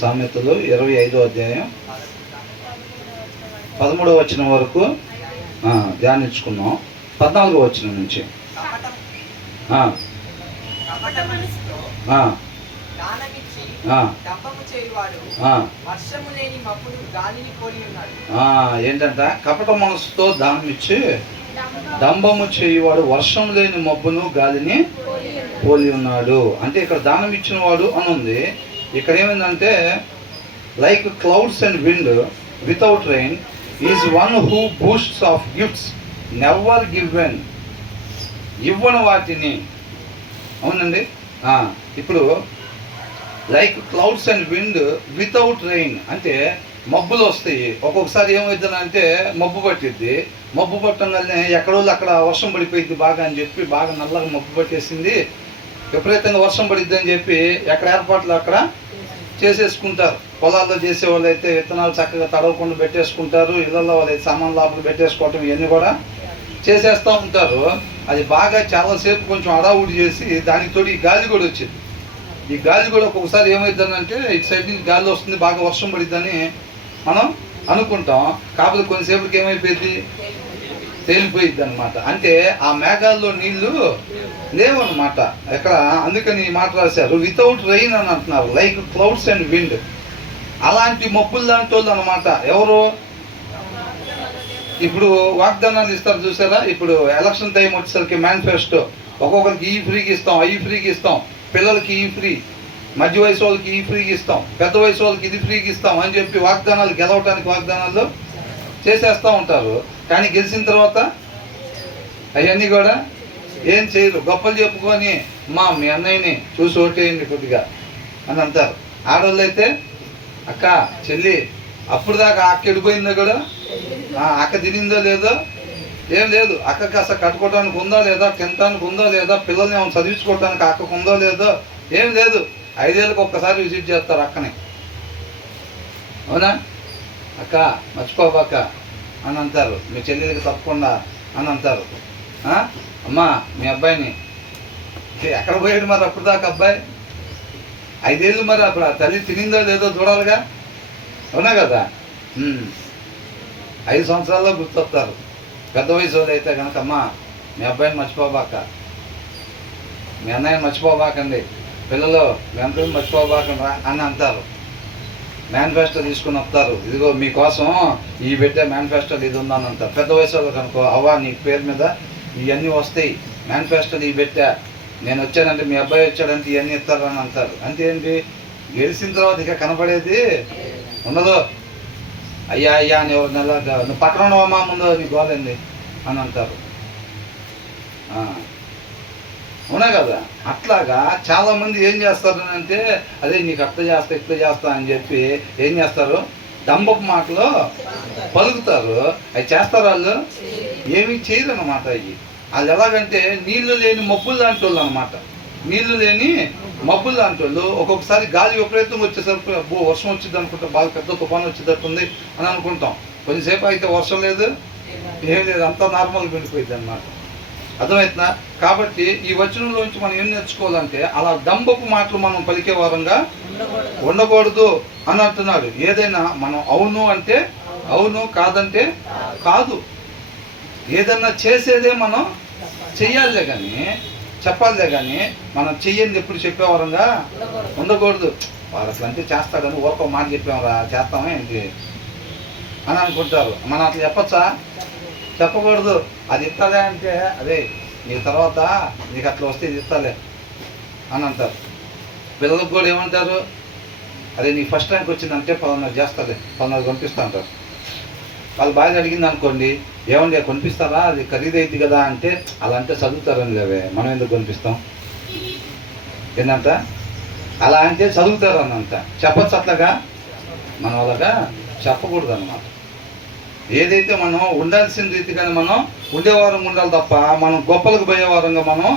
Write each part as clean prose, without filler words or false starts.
సామెతలు 25వ అధ్యాయం 13వ వచనం వరకు ధ్యానించుకున్నాం. 14వ వచనం నుంచి ఏంటంట? కపట మనసుతో దానమిచ్చి దంభము చేయువాడు వర్షం లేని మబ్బును గాలిని పోలి ఉన్నాడు. అంటే ఇక్కడ దానం ఇచ్చిన వాడు అని ఉంది. ఇక్కడ ఏమైందంటే like clouds and wind without rain is one who boosts of gifts never given. ఇవ్వని వాటిని. అవునండి. ఇప్పుడు like clouds and wind without rain అంటే మబ్బులు వస్తాయి. ఒక్కొక్కసారి ఏమవుతుందంటే మబ్బు పట్టిద్ది. మబ్బు పట్టంగానే ఎక్కడో అక్కడ వర్షం పడిపోయింది బాగా అని చెప్పి బాగా నల్లగా మబ్బు పట్టేసింది, విపరీతంగా వర్షం పడిద్ది అని చెప్పి ఎక్కడ ఏర్పాట్లు అక్కడ చేసేసుకుంటారు. పొలాల్లో చేసేవాళ్ళు అయితే విత్తనాలు చక్కగా తడవకుండా పెట్టేసుకుంటారు. ఇళ్ళల్లో వాళ్ళైతే సామాన్ లోపల పెట్టేసుకోవటం ఇవన్నీ కూడా చేసేస్తూ ఉంటారు. అది బాగా చాలాసేపు కొంచెం అడావుడి చేసి దానికి తోడు ఈ గాలి కూడా వచ్చింది. ఈ గాలి కూడా ఒక్కొక్కసారి ఏమవుతుందంటే ఇటు సైడ్ నుంచి గాలి వస్తుంది, బాగా వర్షం పడిద్దని మనం అనుకుంటాం. కాకపోతే కొంతసేపటికి ఏమైపోయింది, తేలిపోయిద్ది అనమాట. అంటే ఆ మేఘాల్లో నీళ్లు లేవన్నమాట ఎక్కడ. అందుకని ఈ మాట రాశారు వితౌట్ రెయిన్ అని అంటున్నారు, లైక్ క్లౌడ్స్ అండ్ విండ్. అలాంటి మబ్బులు లాంటి వాళ్ళు అనమాట. ఎవరు? ఇప్పుడు వాగ్దానాలు ఇస్తారు చూసారా. ఇప్పుడు ఎలక్షన్ టైం వచ్చేసరికి మేనిఫెస్టో ఒక్కొక్కరికి ఈ ఫ్రీకి ఇస్తాం, అవి ఫ్రీకి ఇస్తాం, పిల్లలకి ఈ ఫ్రీ, మధ్య వయసు వాళ్ళకి ఈ ఫ్రీకి ఇస్తాం, పెద్ద వయసు వాళ్ళకి ఇది ఫ్రీకి ఇస్తాం అని చెప్పి వాగ్దానాలు గెలవటానికి వాగ్దానాలు చేసేస్తూ ఉంటారు. కానీ గెలిచిన తర్వాత అవన్నీ కూడా ఏం చేయరు. గొప్పలు చెప్పుకొని మీ అన్నయ్యని చూసి ఓటేయండి కొద్దిగా అని అంటారు. ఆడవాళ్ళు అయితే అక్క చెల్లి అప్పుడు దాకా అక్క ఎడిపోయిందో కూడా అక్క తినిందో లేదో ఏం లేదు. అక్కకి అసలు కట్టుకోవడానికి ఉందా లేదా, తినడానికి ఉందా లేదా, పిల్లల్ని ఏమైనా చదివించుకోవడానికి అక్కకు ఉందో లేదో ఏం లేదు. 5 ఏళ్ళకి ఒక్కసారి విజిట్ చేస్తారు అక్కని. అవునా? అక్క మర్చిపోబాక అని అంటారు. మీ చెల్లెలకి తప్పకుండా అని అంటారు. అమ్మా మీ అబ్బాయిని ఎక్కడ పోయాడు మరి అప్పుడు దాకా అబ్బాయి? 5 ఏళ్ళు మరి అప్పుడు ఆ తల్లి తినిందో లేదో చూడాలిగా. అవునా కదా? 5 సంవత్సరాల్లో గుర్తొస్తారు. పెద్ద వయసు వాళ్ళు అయితే కనుక అమ్మా మీ అబ్బాయిని మర్చిపోబాక, మీ అన్నయ్యని మర్చిపోబాకండి, పిల్లలు మీ అందరిని మర్చిపోబాకండి అని అంటారు. మేనిఫెస్టో తీసుకుని వస్తారు. ఇదిగో మీకోసం ఈ పెట్టే మేనిఫెస్టోలు ఇది ఉందని అంటారు. పెద్ద వయసు వాళ్ళు కనుకో అవ్వ నీ పేరు మీద ఇవన్నీ వస్తాయి, మేనిఫెస్టోలు ఇవి పెట్టా, నేను వచ్చానంటే మీ అబ్బాయి వచ్చాడంటే ఇవన్నీ ఇస్తారు అని అంటారు. అంటే ఏంటి, గెలిచిన తర్వాత ఇక కనపడేది ఉండదు. అయ్యా అయ్యా అని ఎవరు నెలగా నువ్వు పక్కన ఉన్నవమ్మా ముందు నీ గోలండి అని అంటారు. అవునా కదా? అట్లాగా చాలామంది ఏం చేస్తారు అంటే అదే నీకు అట్లా చేస్తా ఇట్లా చేస్తా అని చెప్పి ఏం చేస్తారు, దంబపు మాటలు పలుకుతారు. అవి చేస్తారు. వాళ్ళు ఏమీ చేయరు అనమాట. అవి వాళ్ళు ఎలాగంటే నీళ్లు లేని మబ్బులు లాంటి వాళ్ళు అనమాట. నీళ్లు లేని మబ్బులు లాంటి వాళ్ళు. ఒక్కొక్కసారి గాలి విపరీతంగా వచ్చేసరికి అబ్బో వర్షం వచ్చింది అనుకుంటాం, బాగా పెద్ద తుఫాను వచ్చేటట్టుంది అని అనుకుంటాం. కొంచెంసేపు అయితే వర్షం లేదు, ఏం లేదు, అంతా నార్మల్గా వెళ్ళిపోయింది అనమాట. అర్థమవుతుందా? కాబట్టి ఈ వచనంలోంచి మనం ఏం నేర్చుకోవాలంటే అలా దంబపు మాటలు మనం పలికే వారంగా ఉండకూడదు అని అంటున్నాడు. ఏదైనా మనం అవును అంటే అవును, కాదంటే కాదు. ఏదన్నా చేసేదే మనం చెయ్యాలే కానీ చెప్పాలే కానీ మనం చెయ్యండి ఎప్పుడు చెప్పేవారంగా ఉండకూడదు. వాళ్ళు అసలు అంటే చేస్తాడని ఊరక మాట చెప్పామరా చేస్తామే ఏంటి అని అనుకుంటారు. మనం అట్లా చెప్పచ్చా? చెప్పకూడదు. అది ఇస్తాలే అంటే అదే నీ తర్వాత నీకు అట్లా వస్తే ఇది ఇస్తాలే అని అంటారు. పిల్లలకు కూడా ఏమంటారు, అదే నీ ఫస్ట్ ర్యాంక్ వచ్చిందంటే 14 చేస్తాలే, 14 పంపిస్తా అంటారు. వాళ్ళు బాగా అడిగింది అనుకోండి, ఏమండి కొనిపిస్తారా అది ఖరీదైంది కదా అంటే అలా అంటే చదువుతారని లేవే, మనం ఎందుకు కొనిపిస్తాం ఏంటంట, అలా అంటే చదువుతారు అన్నంత చెప్పచ్చు. అట్లాగా మనం అలాగా చెప్పకూడదు అన్నమాట. ఏదైతే మనం ఉండాల్సిన రీతిగానే మనం ఉండేవారం ఉండాలి తప్ప మనం గొప్పలకు పోయేవారంగా మనం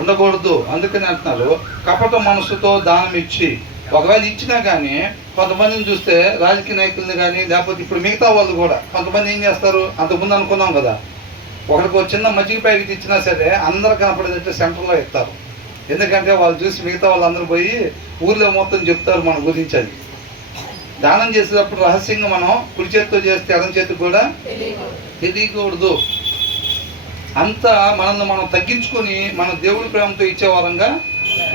ఉండకూడదు. అందుకని అంటున్నారు కపట మనసుతో దానం ఇచ్చి. ఒకవేళ ఇచ్చినా కానీ కొంతమందిని చూస్తే రాజకీయ నాయకుల్ని కానీ లేకపోతే ఇప్పుడు మిగతా వాళ్ళు కూడా కొంతమంది ఏం చేస్తారు, అంతకుముందు అనుకున్నాం కదా, ఒకరికి చిన్న మజ్జిగ ప్యాకెట్ ఇచ్చినా సరే అందరూ కనపడేదంటే సెంటర్లో ఇస్తారు. ఎందుకంటే వాళ్ళు చూసి మిగతా వాళ్ళందరూ పోయి ఊర్లో మొత్తం చెప్తారు మన గురించి. అది దానం చేసేటప్పుడు రహస్యంగా మనం కుడి చేతితో చేస్తే ఎడం చేతికి కూడా తెలియకూడదు. అంతా మనల్ని మనం తగ్గించుకొని మన దేవుడి ప్రేమతో ఇచ్చేవారంగా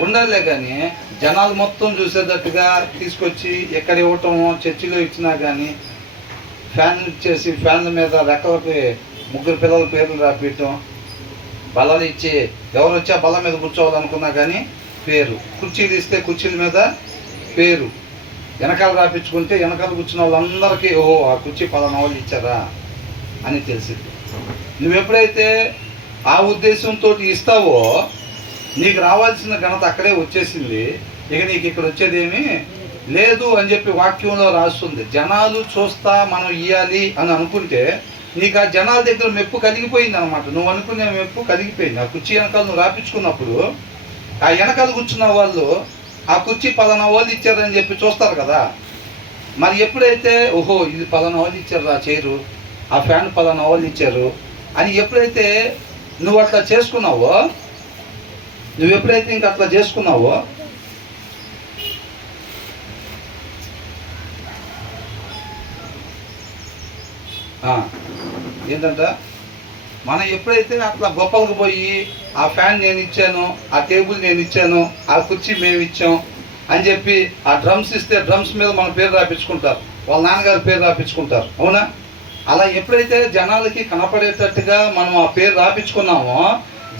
ఉండాలే. కానీ జనాలు మొత్తం చూసేటట్టుగా తీసుకొచ్చి ఎక్కడ ఇవ్వటము, చర్చిలో ఇచ్చినా కానీ ఫ్యాన్లు ఇచ్చేసి ఫ్యాన్ల మీద రెక్కలకి 3 పిల్లల పేర్లు రాపియటం, బల్లలు ఇచ్చి ఎవరు వచ్చి ఆ బల్ల మీద కూర్చోవాలనుకున్నా కానీ పేరు, కుర్చీలు ఇస్తే కుర్చీల మీద పేరు, వెనకాల రాపించుకుంటే వెనకాల కూర్చున్న వాళ్ళందరికీ ఓహో ఆ కుర్చీ పలానా వాళ్ళు ఇచ్చారా అని తెలిసింది. నువ్వు ఎప్పుడైతే ఆ ఉద్దేశంతో ఇస్తావో నీకు రావాల్సిన ఘనత అక్కడే వచ్చేసింది. ఇక నీకు ఇక్కడ వచ్చేదేమీ లేదు అని చెప్పి వాక్యంలో రాస్తుంది. జనాలు చూస్తా మనం ఇవ్వాలి అని అనుకుంటే నీకు ఆ జనాల దగ్గర మెప్పు కలిగిపోయింది అనమాట. నువ్వు అనుకునే మెప్పు కలిగిపోయింది. ఆ కుర్చీ వెనకాల నువ్వు రాపించుకున్నప్పుడు ఆ వెనకాల కూర్చున్న వాళ్ళు ఆ కుర్చీ పలానా వాళ్ళు ఇచ్చారని చెప్పి చూస్తారు కదా. మరి ఎప్పుడైతే ఓహో ఇది పలానా వాళ్ళు ఇచ్చారు ఆ చైరు, ఆ ఫ్యాన్ పలానా వాళ్ళు ఇచ్చారు అని ఎప్పుడైతే నువ్వు అట్లా చేసుకున్నావో, నువ్వు ఎప్పుడైతే ఇంక అట్లా చేసుకున్నావో ఏంటంట మనం ఎప్పుడైతే అట్లా గొప్పలకు పోయి ఆ ఫ్యాన్ నేను ఇచ్చాను, ఆ టేబుల్ నేను ఇచ్చాను, ఆ కుర్చీ మేము ఇచ్చాం అని చెప్పి ఆ డ్రమ్స్ ఇస్తే డ్రమ్స్ మీద మన పేరు రాపించుకుంటారు, వాళ్ళ నాన్నగారి పేరు రాపించుకుంటారు. అవునా? అలా ఎప్పుడైతే జనాలకి కనపడేటట్టుగా మనం ఆ పేరు రాపించుకున్నామో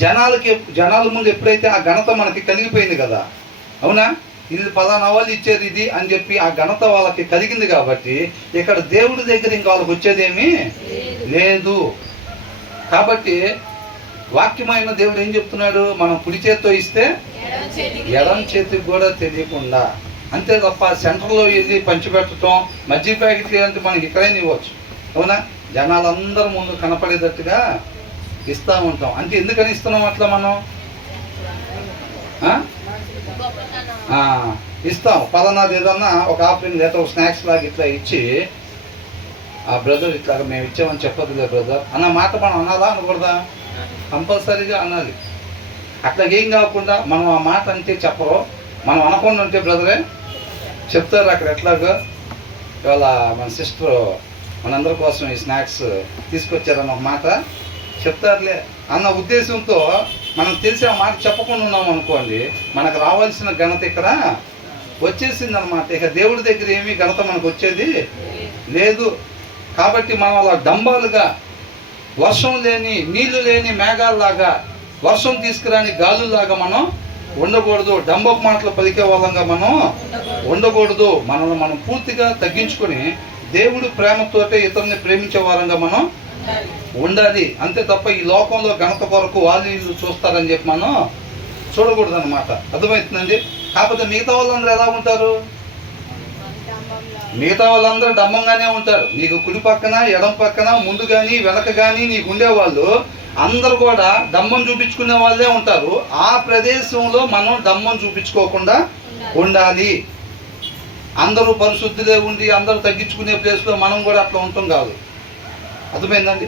జనాల ముందు ఎప్పుడైతే ఆ ఘనత మనకి కలిగిపోయింది కదా. అవునా? ఇది పలానా వాళ్ళు ఇచ్చేది ఇది అని చెప్పి ఆ ఘనత వాళ్ళకి కలిగింది కాబట్టి ఇక్కడ దేవుడి దగ్గర ఇంకా వాళ్ళకి వచ్చేదేమీ లేదు. కాబట్టి వాక్యమైన దేవుడు ఏం చెప్తున్నాడు? మనం కుడి చేతితో ఇస్తే ఎడం చేతికి కూడా తెలియకుండా, అంతే తప్ప సెంటర్లో వెళ్ళి పంచిపెట్టడం, మజ్జిగ ప్యాకెట్ అంటే మనకి ఇక్కడైనా ఇవ్వచ్చు. అవునా? జనాలందరూ ముందు కనపడేటట్టుగా ఇస్తూ ఉంటాం. అంటే ఎందుకని ఇస్తున్నాం అట్లా? మనం ఇస్తాం. పలానాది ఏదన్నా ఒక ఆఫరింగ్ లేదా ఒక స్నాక్స్ లాగా ఇట్లా ఇచ్చి ఆ బ్రదర్ ఇట్లాగా మేము ఇచ్చామని చెప్పదులే బ్రదర్ అన్న మాట మనం అనాలా అనకూడదా? కంపల్సరీగా అనాలి. అట్లా ఏం కాకుండా మనం ఆ మాట అంటే చెప్పరు, మనం అనకుండా ఉంటే బ్రదరే చెప్తారు. అక్కడ ఎట్లాగో ఇవాళ మన సిస్టర్ మనందరి కోసం ఈ స్నాక్స్ తీసుకొచ్చారన్న ఒక మాట చెప్తారులే అన్న ఉద్దేశంతో మనం తెలిసి ఆ మాట చెప్పకుండా ఉన్నాం అనుకోండి, మనకు రావాల్సిన ఘనత ఇక్కడ వచ్చేసింది అనమాట. ఇక దేవుడి దగ్గర ఏమీ ఘనత మనకు వచ్చేది లేదు. కాబట్టి మనం అలా డంబాలుగా, వర్షం లేని నీళ్లు లేని మేఘాల్లాగా, వర్షం తీసుకురాని గాలులాగా మనం ఉండకూడదు. డంబపు మాటలు పలికే వాళ్ళంగా మనం ఉండకూడదు. మనల్ని మనం పూర్తిగా తగ్గించుకొని దేవుడు ప్రేమతోటే ఇతరుని ప్రేమించే వారంగా మనం ఉండాలి. అంతే తప్ప ఈ లోకంలో ఘనత కొరకు వాళ్ళు చూస్తారని చెప్పి మనం చూడకూడదు అనమాట. అర్థమవుతుందండి? కాకపోతే మిగతా వాళ్ళందరూ ఎలా ఉంటారు? మిగతా వాళ్ళందరూ డంబంగానే ఉంటారు. నీకు కుడి పక్కన ఎడం పక్కన ముందు కానీ వెనక కానీ నీకు ఉండేవాళ్ళు అందరూ కూడా డంబం చూపించుకునే వాళ్ళే ఉంటారు. ఆ ప్రదేశంలో మనం డంబం చూపించుకోకుండా ఉండాలి. అందరూ పరిశుద్ధులే ఉండి అందరూ తగ్గించుకునే ప్లేస్లో మనం కూడా అట్లా ఉంటాం కాదు. అర్థమైందండి?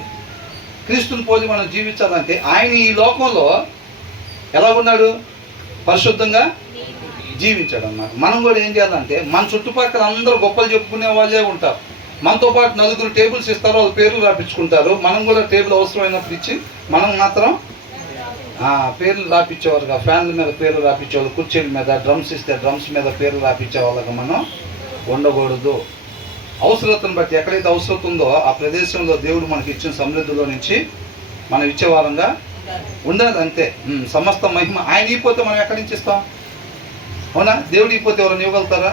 క్రీస్తుని పోలి మనం జీవించాలంటే ఆయన ఈ లోకంలో ఎలా ఉన్నాడు? పరిశుద్ధంగా జీవించాడు అన్నమాట. మనం కూడా ఏం చేయాలంటే మన చుట్టుపక్కల అందరూ గొప్పలు చెప్పుకునే వాళ్ళే ఉంటారు. మనతో పాటు నలుగురు టేబుల్స్ ఇస్తారు, వాళ్ళు పేర్లు రాపించుకుంటారు. మనం కూడా టేబుల్ అవసరమైనప్పుడు ఇచ్చి మనం మాత్రం పేర్లు రాపించేవాళ్ళుగా, ఫ్యాన్ల మీద పేర్లు రాపించేవాళ్ళు, కుర్చీల మీద, డ్రమ్స్ ఇస్తే డ్రమ్స్ మీద పేర్లు రాపించే వాళ్ళగా మనం ఉండకూడదు. అవసరతను బట్టి ఎక్కడైతే అవసరం ఉందో ఆ ప్రదేశంలో దేవుడు మనకి ఇచ్చిన సమృద్ధిలో నుంచి మనం ఇచ్చేవారంగా ఉండాలి. అంతే. సమస్త మహిమ ఆయన ఇవ్వకపోతే మనం ఎక్కడి నుంచి ఇస్తాం? అవునా? దేవుడు ఇవ్వకపోతే ఎవరైనా ఇవ్వగలుగుతారా?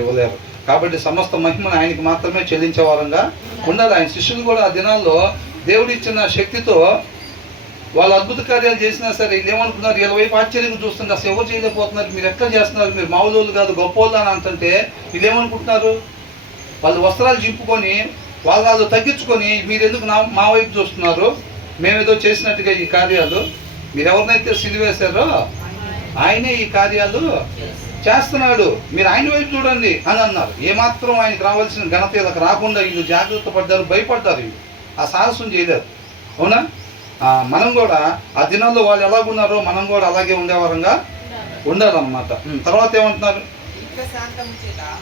ఇవ్వలేరు. కాబట్టి సమస్త మహిమను ఆయనకి మాత్రమే చెల్లించే వారంగా ఉండాలి. ఆయన శిష్యులు కూడా ఆ దినాల్లో దేవుడు ఇచ్చిన శక్తితో వాళ్ళు అద్భుత కార్యాలు చేసినా సరే వీళ్ళు ఏమనుకున్నారు? వీళ్ళ వైపు ఆశ్చర్యంగా చూస్తుంది, అసలు ఎవరు చేయలేకపోతున్నారు, మీరు ఎట్లా చేస్తున్నారు, మీరు మామూలు కాదు గొప్ప వాళ్ళు అని అంటుంటే వీళ్ళు ఏమనుకుంటున్నారు? వాళ్ళు వస్త్రాలు చింపుకొని వాళ్ళు తగ్గించుకొని మీరు ఎందుకు మా వైపు చూస్తున్నారు, మేమేదో చేసినట్టుగా ఈ కార్యాలు, మీరు ఎవరినైతే సిలివేశారో ఆయనే ఈ కార్యాలు చేస్తున్నాడు, మీరు ఆయన వైపు చూడండి అని అన్నారు. ఏమాత్రం ఆయనకు రావాల్సిన ఘనత వీళ్ళకి రాకుండా వీళ్ళు జాగ్రత్త పడ్డారు, భయపడ్డారు. వీళ్ళు ఆ సాహసం చేయలేరు. అవునా? మనం కూడా ఆ దినాల్లో వాళ్ళు ఎలాగున్నారో మనం కూడా అలాగే ఉండేవారంగా ఉండాలన్నమాట. తర్వాత ఏమంటున్నారు?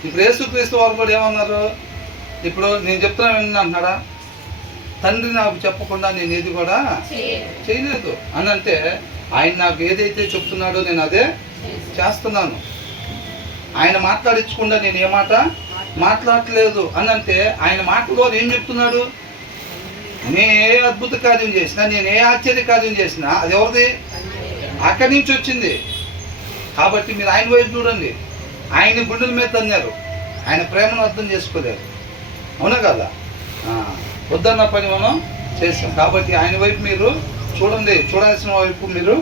ఇప్పుడు యేసుక్రీస్తు వారు కూడా ఏమన్నారు? ఇప్పుడు నేను చెప్తున్నా అంటున్నాడా? తండ్రి నాకు చెప్పకుండా నేను ఏది కూడా చేయలేదు అని అంటే, ఆయన నాకు ఏదైతే చెప్తున్నాడో నేను అదే చేస్తున్నాను. ఆయన మాట్లాడించకుండా నేను ఏ మాట మాట్లాడట్లేదు అని అంటే, ఆయన మాటలో ఏం చెప్తున్నాడు? నేను ఏ అద్భుత కార్యం చేసినా, నేను ఏ ఆశ్చర్య కార్యం చేసినా అది ఎవరిది? అక్కడి నుంచి వచ్చింది. కాబట్టి మీరు ఆయన వైపు చూడండి. ఆయన గుండెల మీద తన్నారు, ఆయన ప్రేమను అర్థం చేసుకోలేరు. అవునా కదా? వద్దన్న పని మనం చేస్తాం. కాబట్టి ఆయన వైపు మీరు చూడండి, చూడాల్సిన వైపు మీరు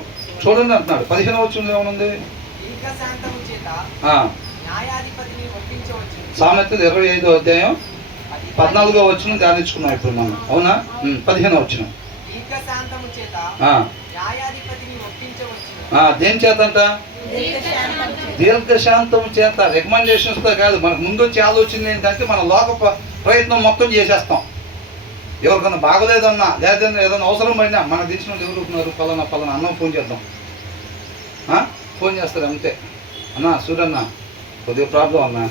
చూడండి అంటున్నాడు. 15వ వచనంలో ఏమనుంది? సామెతలు 25వ అధ్యాయం 14వ వచనం ధ్యానించుకున్నాం ఇప్పుడు మనం. అవునా? 15వ వచనం. దేని చేత అంట? దీర్ఘశాంతం చేత. రికమెండేషన్స్తో కాదు, మనకు ముందు వచ్చి ఆలోచన ఏంటంటే మన లోక ప్రయత్నం మొత్తం చేసేస్తాం. ఎవరికన్నా బాగలేదన్నా, లేదా ఏదైనా అవసరం పడినా మన తెలిసిన వాళ్ళు ఎవరుకున్నారు, పలానా అన్నం ఫోన్ చేద్దాం. ఫోన్ చేస్తారు అంతే. అన్నా సూర్యన్న కొద్దిగా ప్రాబ్లం అన్నా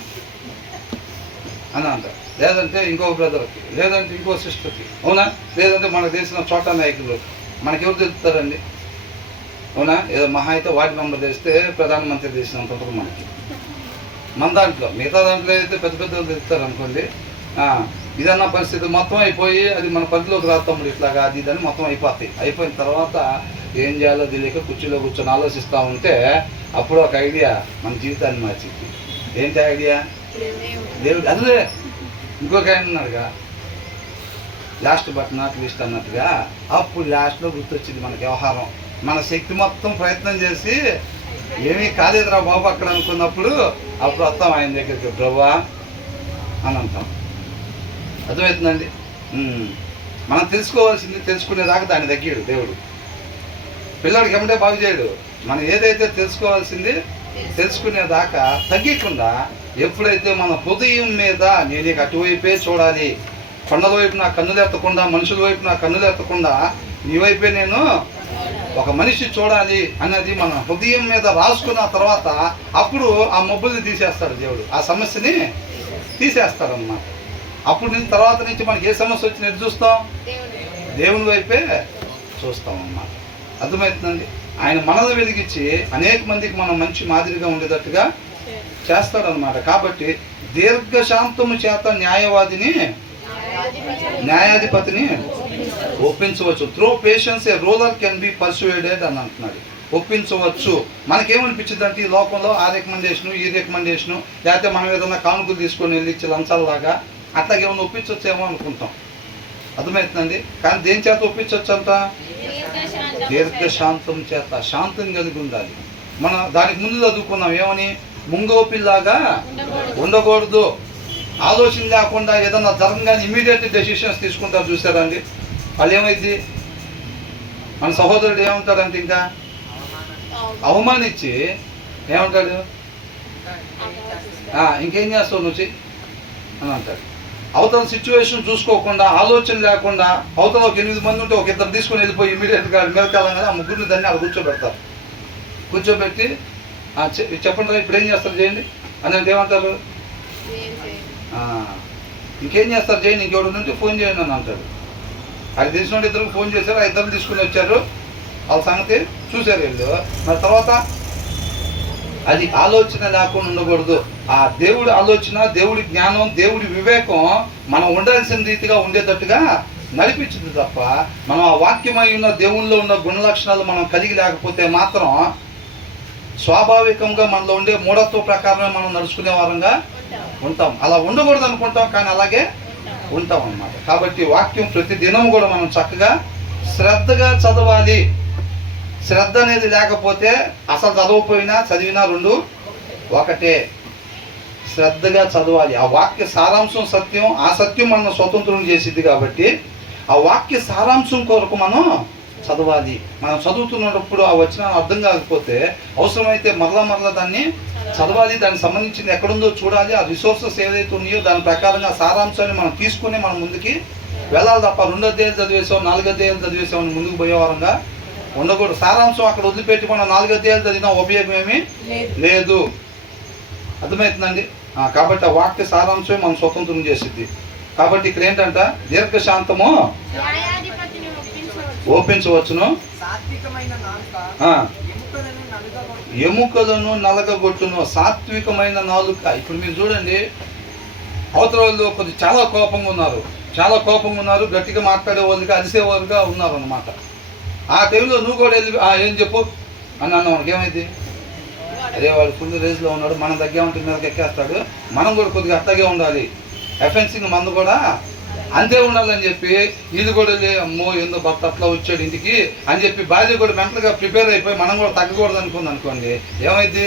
అని అంటారు. లేదంటే ఇంకొక బ్రదర్కి, లేదంటే ఇంకో సిస్టర్కి. అవునా? లేదంటే మనకు తెలిసిన చోటా నాయకులు. మనకెవరు తెలుస్తారండి? అవునా? ఏదో మహా అయితే వార్డు మెంబర్ తెలిస్తే ప్రధానమంత్రి తెలిసినంత ఉంటుంది మనకి. మన దాంట్లో, మిగతా దాంట్లో అయితే పెద్ద పెద్దలు తెలుస్తారు అనుకోండి. ఇదన్న పరిస్థితి మొత్తం అయిపోయి అది మన పరిధిలోకి రాస్తాము. ఇట్లాగా అది ఇదని మొత్తం అయిపోతాయి. అయిపోయిన తర్వాత ఏం చేయాలో తెలియక కుర్చీలో కూర్చొని ఆలోచిస్తూ ఉంటే అప్పుడు ఒక ఐడియా మన జీవితాన్ని మార్చింది. ఏంటి ఐడియా? దేవుడు. అదే ఇంకొక ఆయన ఉన్నాడుగా, లాస్ట్ బట్ నాట్ లీస్ట్ అన్నట్టుగా. అప్పుడు లాస్ట్లో గుర్తొచ్చింది మనకి వ్యవహారం. మన శక్తి మొత్తం ప్రయత్నం చేసి ఏమీ కాలేదురా బాబు అక్కడ అనుకున్నప్పుడు అప్పుడు వస్తాం ఆయన దగ్గరికి, ప్రభువా అని అంటాం. అర్థమవుతుందండి? మనం తెలుసుకోవాల్సింది తెలుసుకునేదాకా దాన్ని తగ్గాడు దేవుడు. పిల్లడికి ఏమంటే బాగు చేయడు. మనం ఏదైతే తెలుసుకోవాల్సింది తెలుసుకునేదాకా తగ్గకుండా ఎప్పుడైతే మన హృదయం మీద నేను అటువైపే చూడాలి, కొండల వైపు నా కన్నులు ఎత్తకుండా, మనుషుల వైపు నా కన్నులు ఎత్తకుండా ఈ వైపే నేను ఒక మనిషి చూడాలి అన్నది మన హృదయం మీద రాసుకున్న తర్వాత అప్పుడు ఆ మబ్బుల్ని తీసేస్తాడు దేవుడు, ఆ సమస్యని తీసేస్తాడు అన్నమాట. అప్పుడు నుంచి తర్వాత నుంచి మనకి ఏ సమస్య వచ్చినా ఎటు చూస్తాం? దేవుని వైపే చూస్తాం అన్నమాట. అర్థమవుతుందండి? ఆయన మనల్ని వెలిగించి అనేక మందికి మనం మంచి మాదిరిగా ఉండేటట్టుగా చేస్తాడనమాట. కాబట్టి దీర్ఘశాంతము చేత న్యాయాధిపతిని ఒప్పించవచ్చు. Through patience a ruler can be persuaded అని అంటున్నాడు. ఒప్పించవచ్చు. మనకేమనిపించింది అంటే ఈ లోకంలో ఆ రికమెండేషను, ఈ రికమెండేషను, లేకపోతే మనం ఏదైనా కానుకలు తీసుకొని వెళ్ళి ఇచ్చి లంచాలలాగా అట్లాగేమన్నా ఒప్పించవచ్చేమో అనుకుంటాం. అర్థమవుతుందండి? కానీ దేని చేత ఒప్పించవచ్చు అంట? దీర్ఘశాంతం చేత. శాంతం కలిగి ఉండాలి. మనం దానికి ముందు చదువుకున్నాం ఏమని? ముంగోపిల్లాగా ఉండకూడదు. ఆలోచన లేకుండా ఏదన్నా జరగగానే ఇమీడియట్ డెసిషన్స్ తీసుకుంటారు. చూసారండి? వాళ్ళు ఏమైంది? మన సహోదరుడు ఏమంటాడంటే ఇంకా అవమానించి ఏమంటాడు? ఇంకేం చేస్తావు నువ్వు అని అంటాడు. అవతల సిచ్యువేషన్ చూసుకోకుండా, ఆలోచన లేకుండా, అవతల ఒక 8 మంది ఉంటే ఒక 2 తీసుకొని వెళ్ళిపోయి ఇమీడియట్గా మిగతాలని ఆ ముగ్గురిని దాన్ని అక్కడ కూర్చోబెడతారు. కూర్చోబెట్టి చెప్పండి ఇప్పుడు ఏం చేస్తారు చేయండి అని అంటే ఏమంటారు? ఇంకేం చేస్తారు చేయండి, ఇంకెవడు నుండి ఫోన్ చేయండి అని అంటాడు. అది తెలిసిన ఇద్దరికి ఫోన్ చేశారు, ఆ ఇద్దరు తీసుకుని వచ్చారు, వాళ్ళ సంగతి చూశారు వీళ్ళు. మరి తర్వాత అది ఆలోచన లేకుండా ఉండకూడదు. ఆ దేవుడి ఆలోచన, దేవుడి జ్ఞానం, దేవుడి వివేకం మనం ఉండాల్సిన రీతిగా ఉండేటట్టుగా నడిపించింది తప్ప మనం ఆ వాక్యమై ఉన్న దేవుళ్ళలో ఉన్న గుణ లక్షణాలు మనం కలిగి లేకపోతే మాత్రం స్వాభావికంగా మనలో ఉండే మూఢత్వ ప్రకారమే మనం నడుచుకునే వారంగా ఉంటాం. అలా ఉండకూడదు అనుకుంటాం, కానీ అలాగే ఉంటాం అన్నమాట. కాబట్టి వాక్యం ప్రతి దినం కూడా మనం చక్కగా శ్రద్ధగా చదవాలి. శ్రద్ధ అనేది లేకపోతే అసలు చదవకపోయినా చదివినా రెండు ఒకటే. శ్రద్ధగా చదవాలి. ఆ వాక్య సారాంశం సత్యం, ఆ సత్యం మనం స్వతంత్రం చేసిద్ది. కాబట్టి ఆ వాక్య సారాంశం కొరకు మనం చదవాలి. మనం చదువుతున్నప్పుడు ఆ వచనాలు అర్థం కాకపోతే అవసరమైతే మరలా దాన్ని చదవాలి. దానికి సంబంధించింది ఎక్కడుందో చూడాలి. ఆ రిసోర్సెస్ ఏదైతే ఉన్నాయో దాని ప్రకారంగా సారాంశాన్ని మనం తీసుకుని మనం ముందుకి వెళ్ళాలి తప్ప 2 అధ్యాయాలు చదివేసాం, 4 అధ్యాయాలు చదివేసామని ముందుకు పోయేవారంగా ఉండకూడదు. సారాంశం అక్కడ వదిలిపెట్టి మనం 4 అధ్యాయాలు చదివినా ఉపయోగం ఏమీ లేదు. అర్థమవుతుందండి. కాబట్టి ఆ వాక్య సారాంశమే మనం స్వతంత్రం చేసిద్ది. కాబట్టి ఇక్కడ ఏంటంట, దీర్ఘశాంతము ఒప్పించవచ్చును, ఎముకలను నలగగొట్టును. సాత్వికమైన నాలుక. ఇప్పుడు మీరు చూడండి, అవతల వాళ్ళు కొద్దిగా చాలా కోపంగా ఉన్నారు, గట్టిగా మాట్లాడే వాళ్ళకి అరిసేవారుగా ఉన్నారు అనమాట. ఆ టైంలో నువ్వు కూడా వెళ్ళి ఏం చెప్పు అని అన్నావు, మనకి ఏమైంది? అదే వాడు ఫుల్ రేజ్లో ఉన్నాడు, మనం తగ్గామంటే మీదకి ఎక్కేస్తాడు, మనం కూడా కొద్దిగా అట్లాగే ఉండాలి. ఎఫెన్సింగ్ మందు కూడా అంతే ఉండాలని చెప్పి ఇది కూడా అమ్మో ఏందో భర్త అట్లా వచ్చాడు ఇంటికి అని చెప్పి భార్య కూడా మెంటల్గా ప్రిపేర్ అయిపోయి మనం కూడా తగ్గకూడదు అనుకోండి, ఏమైంది?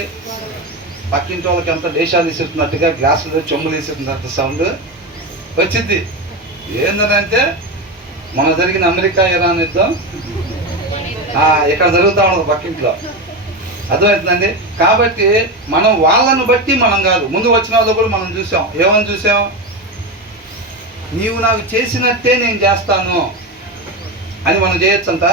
పక్కింటి వాళ్ళకి అంత దేశాలు తీసేస్తున్నట్టుగా గ్లాసులు చెమ్ములు తీసేస్తున్నట్టు సౌండ్ వచ్చింది. ఏంటంటే మన జరిగిన అమెరికా ఇరాన్ యుద్ధం ఇక్కడ జరుగుతూ ఉండదు పక్కింట్లో. అర్థమవుతుందండి. కాబట్టి మనం వాళ్ళను బట్టి మనం కాదు, ముందు వచ్చిన వాళ్ళు కూడా మనం చూసాం. ఏమని చూసాం? నీవు నాకు చేసినట్టే నేను చేస్తాను అని మనం చేయొచ్చంట.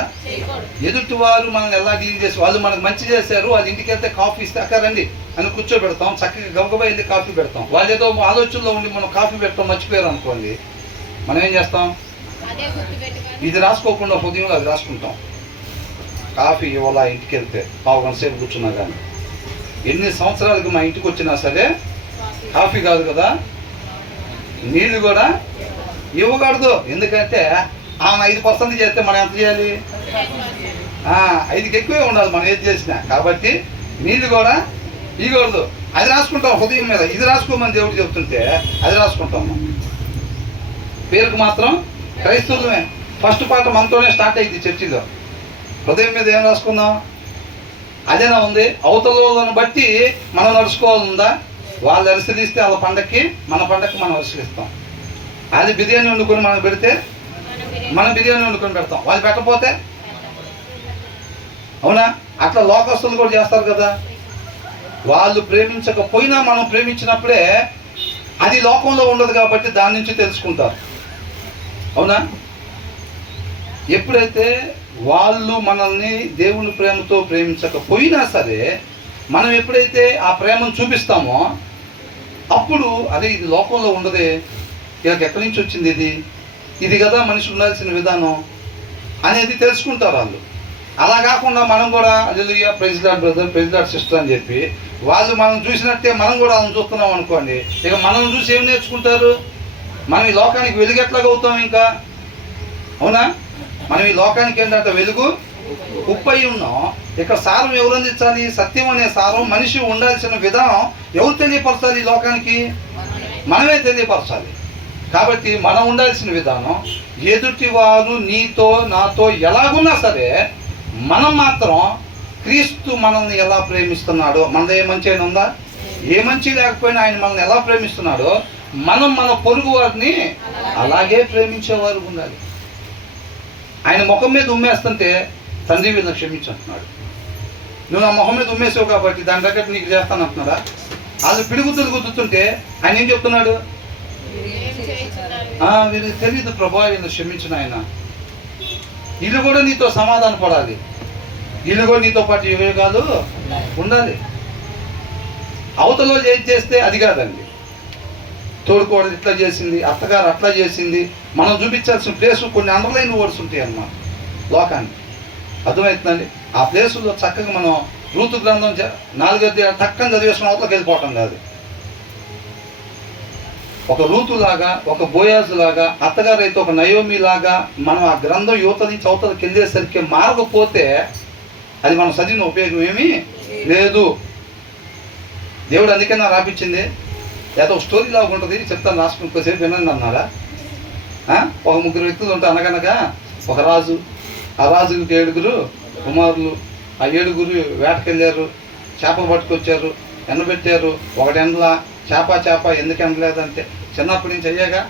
ఎదుటి వారు మనల్ని ఎలా డీల్ చేసి, వాళ్ళు మనకు మంచి చేశారు, వాళ్ళ ఇంటికి వెళ్తే కాఫీ ఇస్తే అక్కరండి అని కూర్చోబెడతాం, చక్కగా గబగబా వెళ్ళి కాఫీ పెడతాం. వాళ్ళు ఏదో ఆలోచనలో ఉండి మనం కాఫీ పెట్టడం మర్చిపోయారు అనుకోండి, మనం ఏం చేస్తాం? ఇది రాసుకోకుండా ఉదయం అది రాసుకుంటాం. కాఫీ ఇవ్వాల ఇంటికి వెళ్తే పావు గంట సేపు కూర్చున్నా కానీ, ఎన్ని సంవత్సరాలకు మా ఇంటికి వచ్చినా సరే కాఫీ కాదు కదా, నీళ్ళు కూడా ఇవ్వకూడదు. ఎందుకంటే ఆమె 5% చేస్తే మనం ఎంత చేయాలి? 5కి ఎక్కువే ఉండాలి మనం ఏది చేసినా. కాబట్టి నీళ్ళు కూడా ఇవ్వకూడదు. అది రాసుకుంటాం హృదయం మీద. ఇది రాసుకోమని దేవుడు చెప్తుంటే అది రాసుకుంటాం. పేరుకు మాత్రం క్రైస్తవులమే. ఫస్ట్ పాట మనతోనే స్టార్ట్ అయింది చర్చిలో. హృదయం మీద ఏం రాసుకుందాం? అదేనా ఉంది. అవతల వాళ్ళని బట్టి మనం నడుచుకోవాలందా? వాళ్ళు అరిసలిస్తే వాళ్ళ పండక్కి మన పండక్కి మనం అరిసలిస్తాం. అది బిర్యానీ వండుకొని మనం పెడితే మనం బిర్యానీ వండుకొని పెడతాం, వాళ్ళు పెట్టకపోతే అవునా? అట్లా లోకస్తులు కూడా చేస్తారు కదా. వాళ్ళు ప్రేమించకపోయినా మనం ప్రేమించినప్పుడే అది లోకంలో ఉండదు కాబట్టి దాని నుంచి తెలుసుకుంటారు. అవునా? ఎప్పుడైతే వాళ్ళు మనల్ని దేవుని ప్రేమతో ప్రేమించకపోయినా సరే మనం ఎప్పుడైతే ఆ ప్రేమను చూపిస్తామో అప్పుడు అదే ఇది లోకంలో ఉండదే, వీళ్ళకి ఎక్కడి నుంచి వచ్చింది, ఇది కదా మనిషి ఉండాల్సిన విధానం అనేది తెలుసుకుంటారు వాళ్ళు. అలా కాకుండా మనం కూడా hallelujah praise lord brother, praise lord sister అని చెప్పి వాళ్ళు మనం చూసినట్టే మనం కూడా వాళ్ళని చూస్తున్నాం అనుకోండి, ఇక మనం చూసి ఏం నేర్చుకుంటారు? మనం ఈ లోకానికి వెలుగు ఎట్లాగా అవుతాం ఇంకా? అవునా? మనం ఈ లోకానికి ఏంటంటే వెలుగు ఉప్పు అయి ఉన్నాం. ఇక్కడ సారం ఎవరు అందించాలి? సత్యం అనే సారం మనిషి ఉండాల్సిన విధానం ఎవరు తెలియపరచాలి? ఈ లోకానికి మనమే తెలియపరచాలి. కాబట్టి మనం ఉండాల్సిన విధానం, ఎదుటి వారు నీతో నాతో ఎలాగున్నా సరే మనం మాత్రం క్రీస్తు మనల్ని ఎలా ప్రేమిస్తున్నాడో, మనది ఏ మంచి అయినా ఉందా? ఏ మంచి లేకపోయినా ఆయన మనల్ని ఎలా ప్రేమిస్తున్నాడో మనం మన పొరుగు వారిని అలాగే ప్రేమించేవారు ఉండాలి. ఆయన ముఖం మీద ఉమ్మేస్తుంటే తండ్రి మీద క్షమించంటున్నాడు. నువ్వు నా మొహం మీద ఉమ్మేసావు కాబట్టి దాని తగ్గట్టు నీకు చేస్తాను అంటున్నాడా? వాళ్ళు పిడుగుతులు గుద్దుతుంటే ఆయన ఏం చెప్తున్నాడు? వీళ్ళకి తెలియదు ప్రభా, వీళ్ళు క్షమించిన ఆయన. వీళ్ళు కూడా నీతో సమాధాన పడాలి, వీళ్ళు కూడా నీతో పాటు యుగాలు ఉండాలి. అవతలో ఏది చేస్తే అది కాదండి. తోడుకోవడం ఇట్లా చేసింది, అత్తగారు అట్లా చేసింది, మనం చూపించాల్సిన ప్లేసు కొన్ని అండర్లైన్ వర్డ్స్ ఉంటాయి అన్నమాట లోకానికి. అర్థమవుతుందండి? ఆ ప్లేసుల్లో చక్కగా మనం రూతు గ్రంథం 4వ అధ్యాయం టక్కని చదివేసిన అవతలకి వెళ్ళిపోవటం కాదు. ఒక రూతులాగా, ఒక బోయాజు లాగా, అత్తగారు అయితే ఒక నయోమి లాగా మనం ఆ గ్రంథం యువత నుంచి అవతలకి వెళ్ళేసరికి మారకపోతే అది మనం చదివిన ఉపయోగం ఏమీ లేదు. దేవుడు అందుకైనా రాపించింది. లేదా ఒక స్టోరీ లాగా ఉంటుంది, చెప్తాను, రాసుకుని కొద్దిసేపు వినండి అన్నారా? ఒక 3 వ్యక్తులు ఉంటే అనగనగా ఒక రాజు, ఆ రాజుకి 7 కుమారులు. ఆ 7 వేటకెళ్ళారు, చేపలు పట్టుకొచ్చారు, ఎండబెట్టారు. ఒకటి ఎండలా చేప ఎందుకు ఎండలేదంటే చిన్నప్పటి నుంచి అయ్యాగా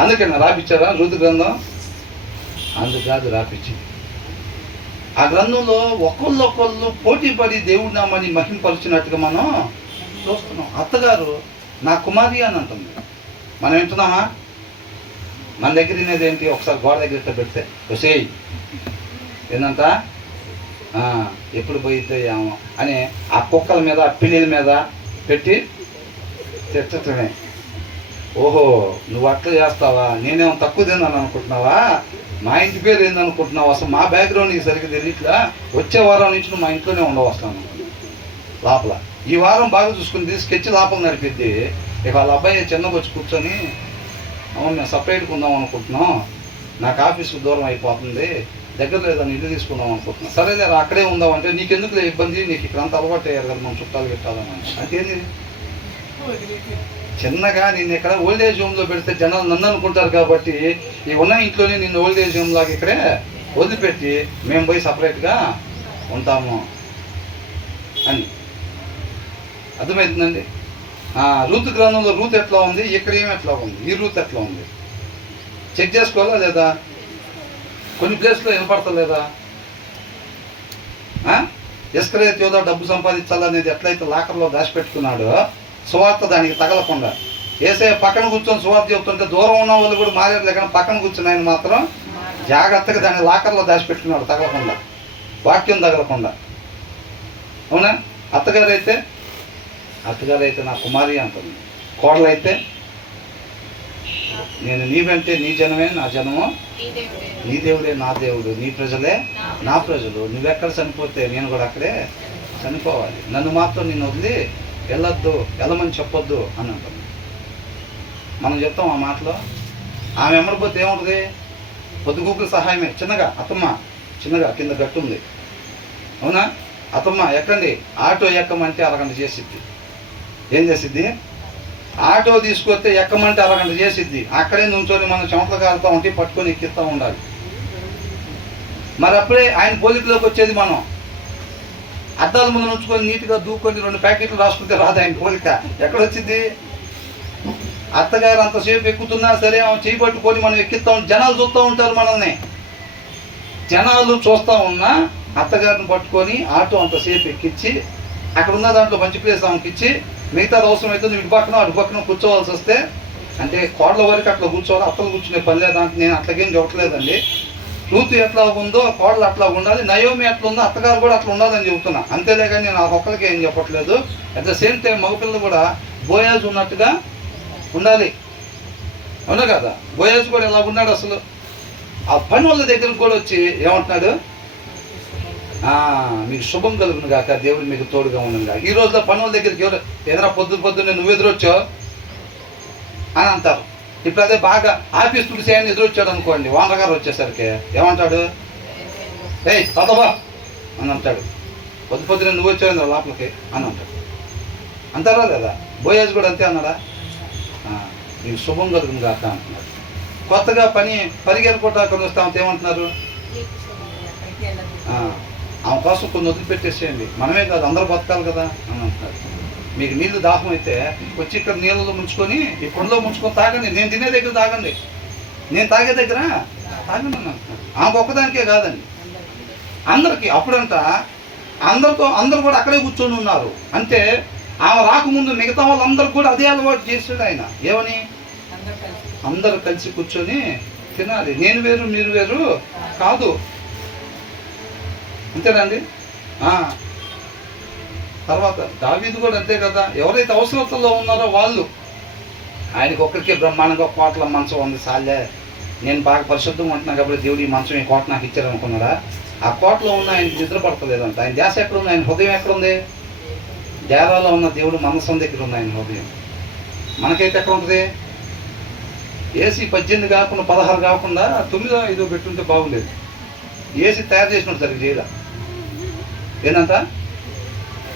అందుకని రాపిచ్చారా రూతు గ్రంథం? అందుకాదు రాపిచ్చింది. ఆ గ్రంథంలో ఒకళ్ళొకళ్ళు పోటీ పడి దేవుడి నామాన్ని మహింపరిచినట్టుగా మనం చూస్తున్నాం. అత్తగారు నా కుమారి అని అంటుంది, మనం వింటున్నామా? మన దగ్గర వినేది ఏంటి? ఒకసారి గోడ దగ్గర పెడితే వసేయ్ ఏందంట, ఎప్పుడు పోయితే ఏమో అని ఆ కుక్కల మీద, ఆ పిల్లిల మీద పెట్టి తిట్టటమే. ఓహో నువ్వు అట్లా చేస్తావా, నేనేమో తక్కువ తిన్నాను అనుకుంటున్నావా, మా ఇంటి పేరు ఏందనుకుంటున్నావు, అసలు మా బ్యాక్గ్రౌండ్ నీకు సరిగ్గా తెలియట్లా, వచ్చే వారం నుంచి నువ్వు మా ఇంట్లోనే ఉండవస్తాను లోపల. ఈ వారం బాగా చూసుకుని స్కెచ్ లోపల నడిపిద్ది. ఇక వాళ్ళ అబ్బాయి చిన్నగా వచ్చి కూర్చొని, అవును మేము సపరేట్గా ఉందాం అనుకుంటున్నాం, నాకు ఆఫీస్కి దూరం అయిపోతుంది, దగ్గర లేదని ఇల్లు తీసుకుందాం అనుకుంటున్నాం. సరేలే అక్కడే ఉందాం అంటే, నీకెందుకు ఇబ్బంది, నీకు ఇక్కడ అంతా అలవాటు అయ్యారు కదా మనం చుట్టాలు పెట్టాలని. అంటే ఏంది చిన్నగా నిన్ను ఇక్కడ ఓల్డ్ ఏజ్ హోమ్లో పెడితే జనాలు నన్ను అనుకుంటారు కాబట్టి ఈ ఉన్న ఇంట్లోనే నిన్ను ఓల్డ్ ఏజ్ హోమ్ లాగా ఇక్కడే వదిలిపెట్టి మేము పోయి సపరేట్గా ఉంటాము అని. అర్థమవుతుందండి. రూతు గ్రంథంలో రూత్ ఎట్లా ఉంది, ఇక్కడ ఏమి ఎట్లా ఉంది, ఈ రూత్ ఎట్లా ఉంది చెక్ చేసుకోవాలా లేదా? కొన్ని ప్లేస్లో వినపడతలేదా? ఇస్కరేతు యోధ డబ్బు సంపాదించాలనేది ఎట్లయితే లాకర్లో దాచిపెట్టుకున్నాడో, సువార్త దానికి తగలకుండా ఏసయ్య పక్కన కూర్చొని సువార్త చెప్తుంటే దూరం ఉన్న వాళ్ళు కూడా మారేది లేకుండా పక్కన కూర్చుని ఆయన మాత్రం జాగ్రత్తగా దాన్ని లాకర్లో దాచిపెట్టుకున్నాడు, తగలకుండా, వాక్యం తగలకుండా. అవునా? అత్తగారు అయితే నా కుమారి అంటుంది, కోడలైతే నేను నీవంటే నీ జనమే నా జనము, నీ దేవుడే నా దేవుడు, నీ ప్రజలే నా ప్రజలు, నువ్వెక్కడ చనిపోతే నేను కూడా అక్కడే చనిపోవాలి, నన్ను మాత్రం నేను వదిలి వెళ్ళొద్దు, వెళ్ళమని చెప్పొద్దు అని అంటుంది. మనం చెప్తాం ఆ మాటలో. ఆమె ఎమ్మడిపోతే ఏముంటుంది, పొద్దుగూకుల సహాయమే. చిన్నగా అత్తమ్మ, చిన్నగా కింద గట్టు ఉంది, అవునా, అత్తమ్మ ఎక్కండి, ఆటో ఎక్కమంటే అరగంట చేసిద్ది. ఏం చేసిద్ది? ఆటో తీసుకొస్తే ఎక్కమంటే అరగంట చేసిద్ది. అక్కడే నుంచొని మనం చెమటలు కాలుతూ ఉంటే పట్టుకొని ఎక్కిస్తూ ఉండాలి. మరి అప్పుడే ఆయన పోలికలోకి వచ్చేది. మనం అద్దాల ముందు ఉంచుకొని నీట్గా దూకొని 2 ప్యాకెట్లు రాసుకుంటే రాదు ఆయన పోలిక. ఎక్కడొచ్చింది? అత్తగారు అంతసేపు ఎక్కుతున్నా సరే ఆమె చేయి పట్టుకొని మనం ఎక్కిస్తూ ఉంటాం. జనాలు చూస్తూ ఉంటారు మనల్ని. జనాలు చూస్తూ ఉన్నా అత్తగారిని పట్టుకొని ఆటో అంతసేపు ఎక్కించి అక్కడ ఉన్న దాంట్లో మంచి ప్లేస్ ఆమెకి ఇచ్చి, మిగతా అవసరం అయితే నువ్వు ఇటు పక్కన కూర్చోవాల్సి వస్తే, అంటే కోడల వరకు అట్లా కూర్చోవాలి, అత్తలు కూర్చునే పని లేదంటే నేను అట్లాగేం చెప్పట్లేదండి. రూతు ఎట్లా ఉందో కోడలు అట్లా ఉండాలి, నయోమి ఎట్లా ఉందో అత్తగారు కూడా అట్లా ఉండాలని చెబుతున్నా. అంతేలే కానీ నేను ఆ ఒక్కరికి ఏం చెప్పట్లేదు. అట్ ద సేమ్ టైం మగపిల్లలు కూడా బోయాజ్ ఉన్నట్టుగా ఉండాలి, అవునా కదా? బోయాజ్ కూడా ఎలా ఉన్నాడు అసలు? ఆ పని వాళ్ళ దగ్గరకు కూడా వచ్చి ఏమంటున్నాడు, మీకు శుభం కలుగును గాక, దేవుడు మీకు తోడుగా ఉండను గాక. ఈ రోజులో పని వాళ్ళ దగ్గరికి ఎవరు ఏదైనా పొద్దున్నే నువ్వు ఎదురొచ్చావు అని అంటారు. ఇప్పుడు అదే బాగా ఆఫీస్ తుడిసేయని ఎదురొచ్చాడు అనుకోండి, ఓనర్ గారు వచ్చేసరికి ఏమంటాడు, ఏయ్ పదవా అని అంటాడు. పొద్దున్నే నువ్వు వచ్చావు లోపలికి అని అంటాడు. అంటారా లేదా? బోయాజ్ కూడా అంతే అన్నాడా? నీకు శుభం కలుగును గాక అంటున్నాడు. కొత్తగా పరిగెరకొట్టాకొని వస్తామంటే ఏమంటున్నారు, ఆమె కోసం కొన్ని వదిలిపెట్టేసేయండి, మనమే కాదు అందరూ బతకాలి కదా అని అంటున్నారు. మీకు నీళ్లు దాహం అయితే వచ్చి ఇక్కడ నీళ్ళలో ముంచుకొని ఈ కొండలో ముంచుకొని తాగండి, నేను తినే దగ్గర తాగండి, నేను తాగే దగ్గర తాగండి అని అంటున్నారు. ఆమె ఒక్కదానికే కాదండి, అందరికీ. అప్పుడంట అందరూ కూడా అక్కడే కూర్చొని ఉన్నారు. అంటే ఆమె రాకముందు మిగతా వాళ్ళందరూ కూడా అదే అలవాటు చేసాడు ఆయన. ఏమని? అందరూ కలిసి కూర్చొని తినాలి, నేను వేరు మీరు వేరు కాదు. అంతేనండి. తర్వాత దావీదు కూడా అంతే కదా. ఎవరైతే అవసరతల్లో ఉన్నారో వాళ్ళు, ఆయనకి ఒక్కరికే బ్రహ్మాండంగా కోట్ల మంచం ఉంది, సాలే నేను బాగా పరిశుద్ధంగా ఉంటున్నాను కాబట్టి దేవుడు ఈ మంచం ఈ కోట నాకు ఇచ్చారు అనుకున్నాడా? ఆ కోటలో ఉన్న ఆయనకి నిద్ర పడతలేదంట. ఆయన ధ్యాస ఎక్కడుంది? ఆయన హృదయం ఎక్కడుంది? దేవాలో ఉన్న దేవుడు మనసం దగ్గర ఉంది ఆయన హృదయం. మనకైతే ఎక్కడ ఉంటుంది? ఏసీ 18 కాకుండా 16 కాకుండా 9 5 పెట్టుంటే బాగుండేది. ఏసీ తయారు చేసినట్టు సరిగ్గా చేయదా? ఏంటంట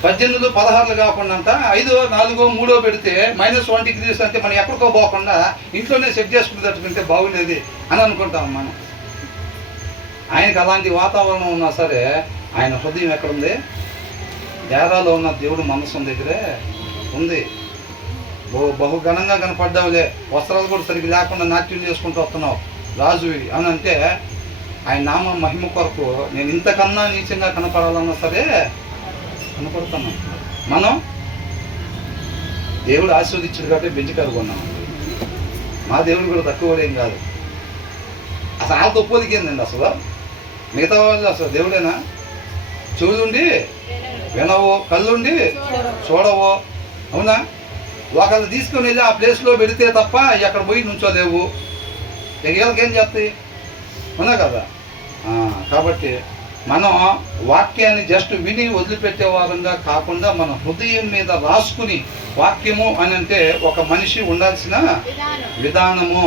18 16 కాకుండా అంట 5 4 3 పెడితే -1 degrees అంటే మనం ఎక్కడికో పోకుండా ఇంట్లోనే సెట్ చేసుకుని తట్టుకుంటే బాగుండేది అని అనుకుంటాం మనం. ఆయనకి అలాంటి వాతావరణం ఉన్నా సరే ఆయన హృదయం ఎక్కడుంది? దేరాలో ఉన్న దేవుడు మనస్సు దగ్గరే ఉంది. బహు ఘనంగా కనపడ్డావులే, వస్త్రాలు కూడా సరిగ్గా లేకుండా నాట్యం చేసుకుంటూ వస్తున్నావు రాజువి అని అంటే, ఆయన నామ మహిమ కొరకు నేను ఇంతకన్నా నీచంగా కనపడాలన్నా సరే కనపడుతున్నాం. మనం దేవుడు ఆశీర్వదించాడు కాబట్టి బెంచి కనుగొన్నాం. మా దేవుడు కూడా తక్కువ ఏం కాదు. అసలు ఆ తొప్పులకేందండి అసలు? మిగతా వాళ్ళు అసలు దేవుడేనా? చెవులుండి వినవో, కళ్ళుండి చూడవో, అవునా? ఒకళ్ళు తీసుకొని వెళ్ళి ఆ ప్లేస్లో పెడితే తప్ప ఎక్కడ పోయి నుంచోలేవు. ఇక వీళ్ళకేం చేస్తాయి? అవునా కదా? కాబట్టి మనం వాక్యాన్ని జస్ట్ విని వదిలిపెట్టే వారంగా కాకుండా మన హృదయం మీద రాసుకుని, వాక్యము అని అంటే ఒక మనిషి ఉండాల్సిన విధానము.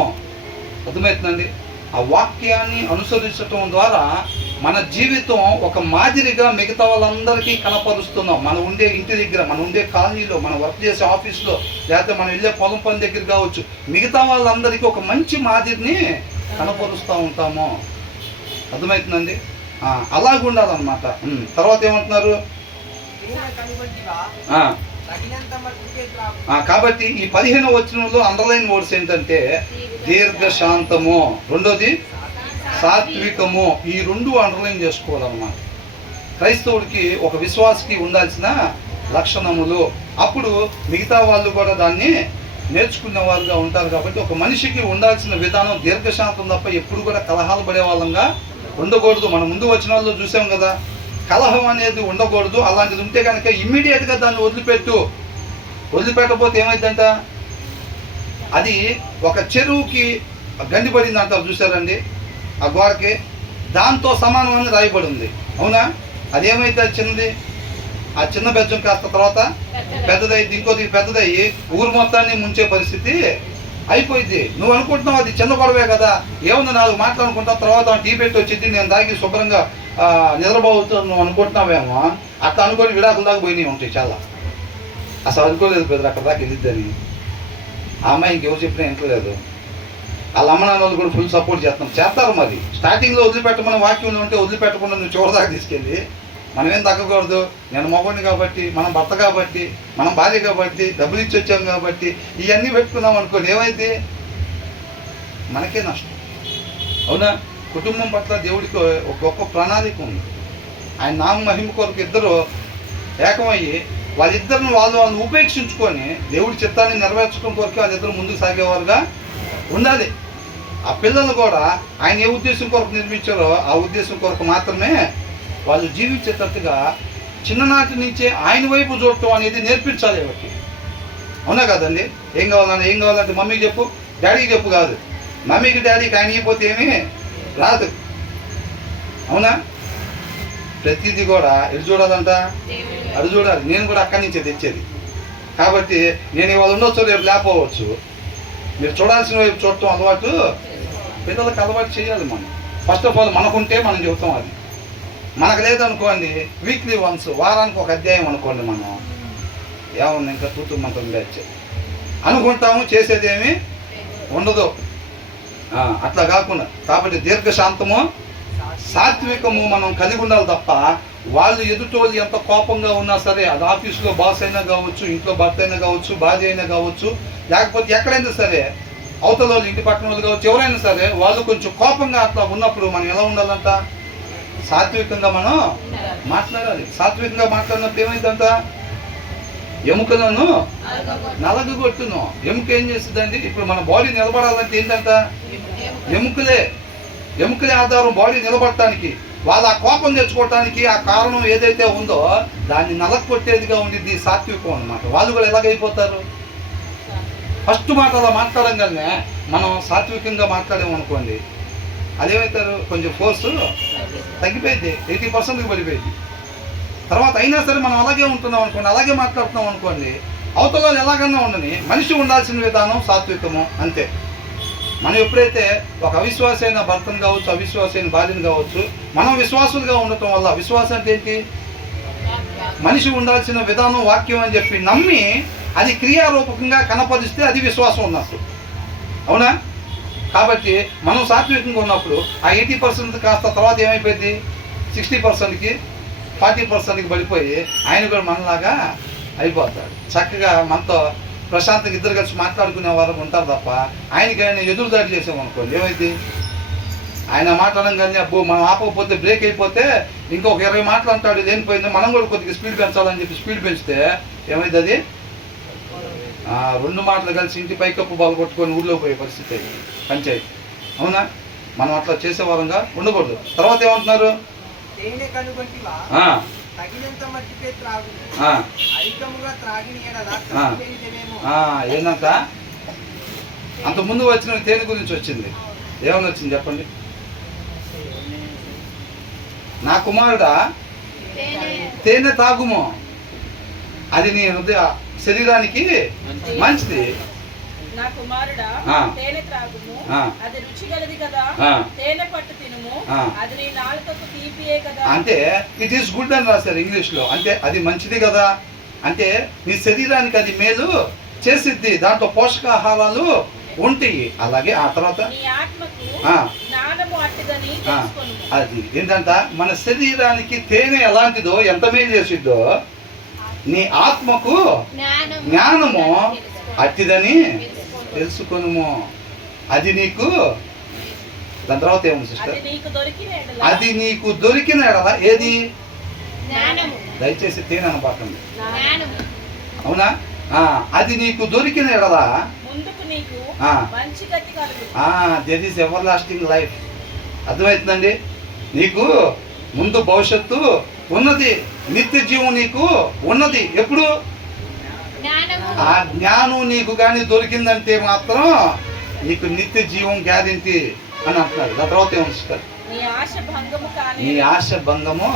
అర్థమవుతుందండి? ఆ వాక్యాన్ని అనుసరించటం ద్వారా మన జీవితం ఒక మాదిరిగా మిగతా వాళ్ళందరికీ కనపరుస్తున్నాం. మనం ఉండే ఇంటి దగ్గర, మనం ఉండే కాలనీలో, మనం వర్క్ చేసే ఆఫీస్లో, లేకపోతే మనం వెళ్ళే పొలం పని దగ్గర కావచ్చు, మిగతా వాళ్ళందరికీ ఒక మంచి మాదిరిని కనపరుస్తూ ఉంటాము. అర్థమవుతుందండి? అలాగుండాలన్నమాట. తర్వాత ఏమంటున్నారు? కాబట్టి ఈ 15వ వచనంలో అండర్లైన్ వర్డ్స్ ఏంటంటే దీర్ఘశాంతము, రెండోది సాత్వికము. ఈ రెండు అండర్లైన్ చేసుకోవాలన్నమాట. క్రైస్తవుడికి, ఒక విశ్వాసికి ఉండాల్సిన లక్షణములు. అప్పుడు మిగతా వాళ్ళు కూడా దాన్ని నేర్చుకునే వాళ్ళుగా ఉంటారు. కాబట్టి ఒక మనిషికి ఉండాల్సిన విధానం దీర్ఘశాంతం తప్ప ఎప్పుడు కూడా కలహాలు పడే వాళ్ళంగా ఉండకూడదు. మనం ముందు వచనాల్లో చూసాం కదా, కలహం అనేది ఉండకూడదు. అలాంటిది ఉంటే కనుక ఇమ్మీడియట్గా దాన్ని వదిలిపెట్టకపోతే ఏమైందంట, అది ఒక చెరువుకి గండిపడింది అంటారు చూసారండి, ఆ గోడకి. దాంతో సమానం అని రాయబడి ఉంది. అవునా? అదేమైతే చిన్నది, ఆ చిన్న బెజ్జం కాస్త తర్వాత పెద్దదయ్యి, ఇంకోది పెద్దదయ్యి ఊరు మొత్తాన్ని ముంచే పరిస్థితి అయిపోయింది. నువ్వు అనుకుంటున్నావు అది చిన్న గొడవే కదా, ఏముంది 4 మాట్లాడుకుంటావు, తర్వాత టీ పెట్టి వచ్చింది, నేను దాగి శుభ్రంగా నిద్రపోతున్నావు నువ్వు అనుకుంటున్నావేమో. అట్లా అనుకొని విడాకుల దాకా పోయినాయి ఉంటాయి చాలా. అసలు అనుకోలేదు బ్రదర్ అక్కడ దాకా వెళ్ళిద్దని. ఆ అమ్మాయి ఇంకెవరు చెప్పినా ఇంట్లేదు. వాళ్ళ అమ్మ నాన్న వాళ్ళు కూడా ఫుల్ సపోర్ట్ చేస్తారు. మరి స్టార్టింగ్లో వదిలిపెట్టమని వాక్యం ఉంటే వదిలిపెట్టకుండా నువ్వు చివరి దాకా తీసుకెళ్ళి, మనమేం తగ్గకూడదు. నేను మగవాడిని కాబట్టి, మనం భర్త కాబట్టి, మనం భార్య కాబట్టి, డబ్బులు ఇచ్చి వచ్చాం కాబట్టి ఇవన్నీ పెట్టుకున్నాం అనుకోండి, ఏమైంది? మనకే నష్టం. అవునా? కుటుంబం పట్ల దేవుడికి ఒక గొప్ప ప్రణాళిక ఉంది. ఆయన నామ మహిమ కొరకు ఇద్దరు ఏకమయ్యి వాళ్ళిద్దరిని వాళ్ళని ఉపేక్షించుకొని దేవుడి చిత్తాన్ని నెరవేర్చడం కొరకు వాళ్ళిద్దరు ముందుకు సాగేవారుగా ఉండాలి. ఆ పిల్లలు కూడా ఆయన ఏ ఉద్దేశం కొరకు నిర్మించారో ఆ ఉద్దేశం కొరకు మాత్రమే వాళ్ళు జీవించేటట్టుగా చిన్ననాటి నుంచే ఆయన వైపు చూడటం అనేది నేర్పించాలి ఎవరికి. అవునా కదండి? ఏం కావాలంటే మమ్మీకి చెప్పు, డాడీకి చెప్పు కాదు. మమ్మీకి డాడీకి ఆయన అయిపోతే ఏమీ రాదు. అవునా? ప్రతిదీ కూడా ఎటు చూడాలంట, అటు చూడాలి. నేను కూడా అక్కడి నుంచే తెచ్చేది. కాబట్టి నేను ఇవాళ ఉండొచ్చు, రేపు లేకపోవచ్చు. మీరు చూడాల్సిన వైపు చూడటం అలవాటు పిల్లలకు అలవాటు చేయాలి. మనం ఫస్ట్ ఆఫ్ ఆల్ మనకుంటే మనం చెబుతాం. అది మనకు లేదనుకోండి, వీక్లీ వన్స్, వారానికి ఒక అధ్యాయం అనుకోండి, మనం ఏమన్నా ఇంకా తూతు మంత్రం బ్యాచ్ అనుకుంటాము, చేసేదేమీ ఉండదు. అట్లా కాకుండా కాబట్టి దీర్ఘశాంతము సాత్వికము మనం కలిగి ఉండాలి తప్ప, వాళ్ళు ఎదుటోళ్ళు ఎంత కోపంగా ఉన్నా సరే, అది ఆఫీసులో బాస్ అయినా కావచ్చు, ఇంట్లో భర్త అయినా కావచ్చు, భార్య అయినా కావచ్చు, లేకపోతే ఎక్కడైనా సరే అవతల వాళ్ళు, ఇంటి పక్కన వాళ్ళు కావచ్చు, ఎవరైనా సరే వాళ్ళు కొంచెం కోపంగా అట్లా ఉన్నప్పుడు మనం ఎలా ఉండాలంట, సాత్వికంగా మనం మాట్లాడాలి. సాత్వికంగా మాట్లాడినప్పుడు ఏమైందంట, ఎముకలను నలగగొట్టును. ఎముక ఏం చేస్తుందండి? ఇప్పుడు మన బాడీ నిలబడాలంటే ఏంటంట, ఎముకలే ఆధారం బాడీ నిలబడటానికి. వాళ్ళు ఆ కోపం తెచ్చుకోవటానికి ఆ కారణం ఏదైతే ఉందో దాన్ని నలగొట్టేదిగా ఉండిద్ది సాత్వికం అన్నమాట. వాళ్ళు కూడా ఎలాగైపోతారు? ఫస్ట్ మాట అలా మాట్లాడంగానే మనం సాత్వికంగా మాట్లాడామనుకోండి, అదేమవుతారు, కొంచెం ఫోర్సు తగ్గిపోయింది, 80% పడిపోయింది. తర్వాత అయినా సరే మనం అలాగే ఉంటున్నాం అనుకోండి, అలాగే మాట్లాడుతున్నాం అనుకోండి, అవతల వాళ్ళు ఎలాగన్నా ఉండని, మనిషి ఉండాల్సిన విధానం సాత్వికము అంతే. మనం ఎప్పుడైతే ఒక అవిశ్వాసైన భర్తను కావచ్చు, అవిశ్వాసైన భార్యను కావచ్చు, మనం విశ్వాసులుగా ఉండటం వల్ల, విశ్వాసం అంటే ఏంటి, మనిషి ఉండాల్సిన విధానం వాక్యం అని చెప్పి నమ్మి అది క్రియారూపకంగా కనపరిస్తే అది విశ్వాసం ఉన్నట్టు. అవునా? కాబట్టి మనం సాత్వికంగా ఉన్నప్పుడు ఆ 80% కాస్త తర్వాత ఏమైపోయింది, 60%కి 40%కి పడిపోయి ఆయన కూడా మనలాగా అయిపోతాడు. చక్కగా మనతో ప్రశాంతంగా ఇద్దరు కలిసి మాట్లాడుకునే వారు ఉంటారు తప్ప, ఆయనకి ఆయన ఎదురుదాడి చేసామనుకోండి, ఏమైంది, ఆయన మాట్లాడంగానే అబ్బో మనం ఆపకపోతే బ్రేక్ అయిపోతే ఇంకొక 20 మాటలు అంటాడు, లేనిపోయింది. మనం కూడా కొద్దిగా స్పీడ్ పెంచాలని చెప్పి స్పీడ్ పెంచితే ఏమైంది, అది 2 మాటలు కలిసి ఇంటి పైకప్పు బాల్ కొట్టుకొని ఊళ్ళో పోయే పరిస్థితి పంచాయతీ. అవునా? మనం అట్లా చేసేవారంగా ఉండకూడదు. తర్వాత ఏమంటున్నారు, తగినంత మట్టికే త్రాగు, ఆ, అధికముగా త్రాగిన యెడల ఆ. తప్పిపోయినదేమో. ఏందంట? అంత ముందు వచ్చిన తేనె గురించి వచ్చింది. ఏమని వచ్చింది చెప్పండి? నా కుమారుడా తేనె తాగుము, అది నీ హృదయ శరీరానికి మంచిది. నా కుమారుడా ఆ. తేనె త్రాగుము, ఆ. అది రుచి గలది కదా. ఆ. తేనె పట్టు తినుము, ఆ. అది నీ నాలుకకు తీపియే కదా. అంటే ఇట్ ఈస్ గుడ్ అని రాశారు ఇంగ్లీష్లో. అంటే అది మంచిది కదా, అంటే నీ శరీరానికి అది మేలు చేసిద్ది, దాంట్లో పోషకాహారాలు ఉంటాయి. అలాగే ఆ తర్వాత నీ ఆత్మకు ఆ. జ్ఞానము అట్టిదని ఆ, తెలుసుకొనుము. అది ఏంటంట, మన శరీరానికి తేనె ఎలాంటిదో ఎంత మేలు చేసిద్దో నీ ఆత్మకు జ్ఞానము అట్టిదని తెలుసుకొనుము. అది నీకు, దాని తర్వాత ఏముంది సిస్టర్? అది నీకు దొరికిన యెడల అది నీకు దొరికిన ఎడల ఏది? జ్ఞానము, దయచేసి తేనె అనబాకండి, జ్ఞానము, అవునా? అది నీకు దొరికిన ఎడల ముందుకు నీకు ఆ. మంచి గతి కలుగు. There is ever lasting life. అర్థమవుతుందండి? నీకు ముందు భవిష్యత్తు ఉన్నది, నిత్య జీవం నీకు ఉన్నది. ఎప్పుడు? జ్ఞానము, ఆ జ్ఞానం నీకు కానీ దొరికిందంటే మాత్రం నీకు నిత్య జీవం గ్యారెంటీ అని అంటున్నాడు. దాని తర్వాత ఏముంది సిస్టర్? నీ ఆశ భంగము నీ కాని ఆశ భంగము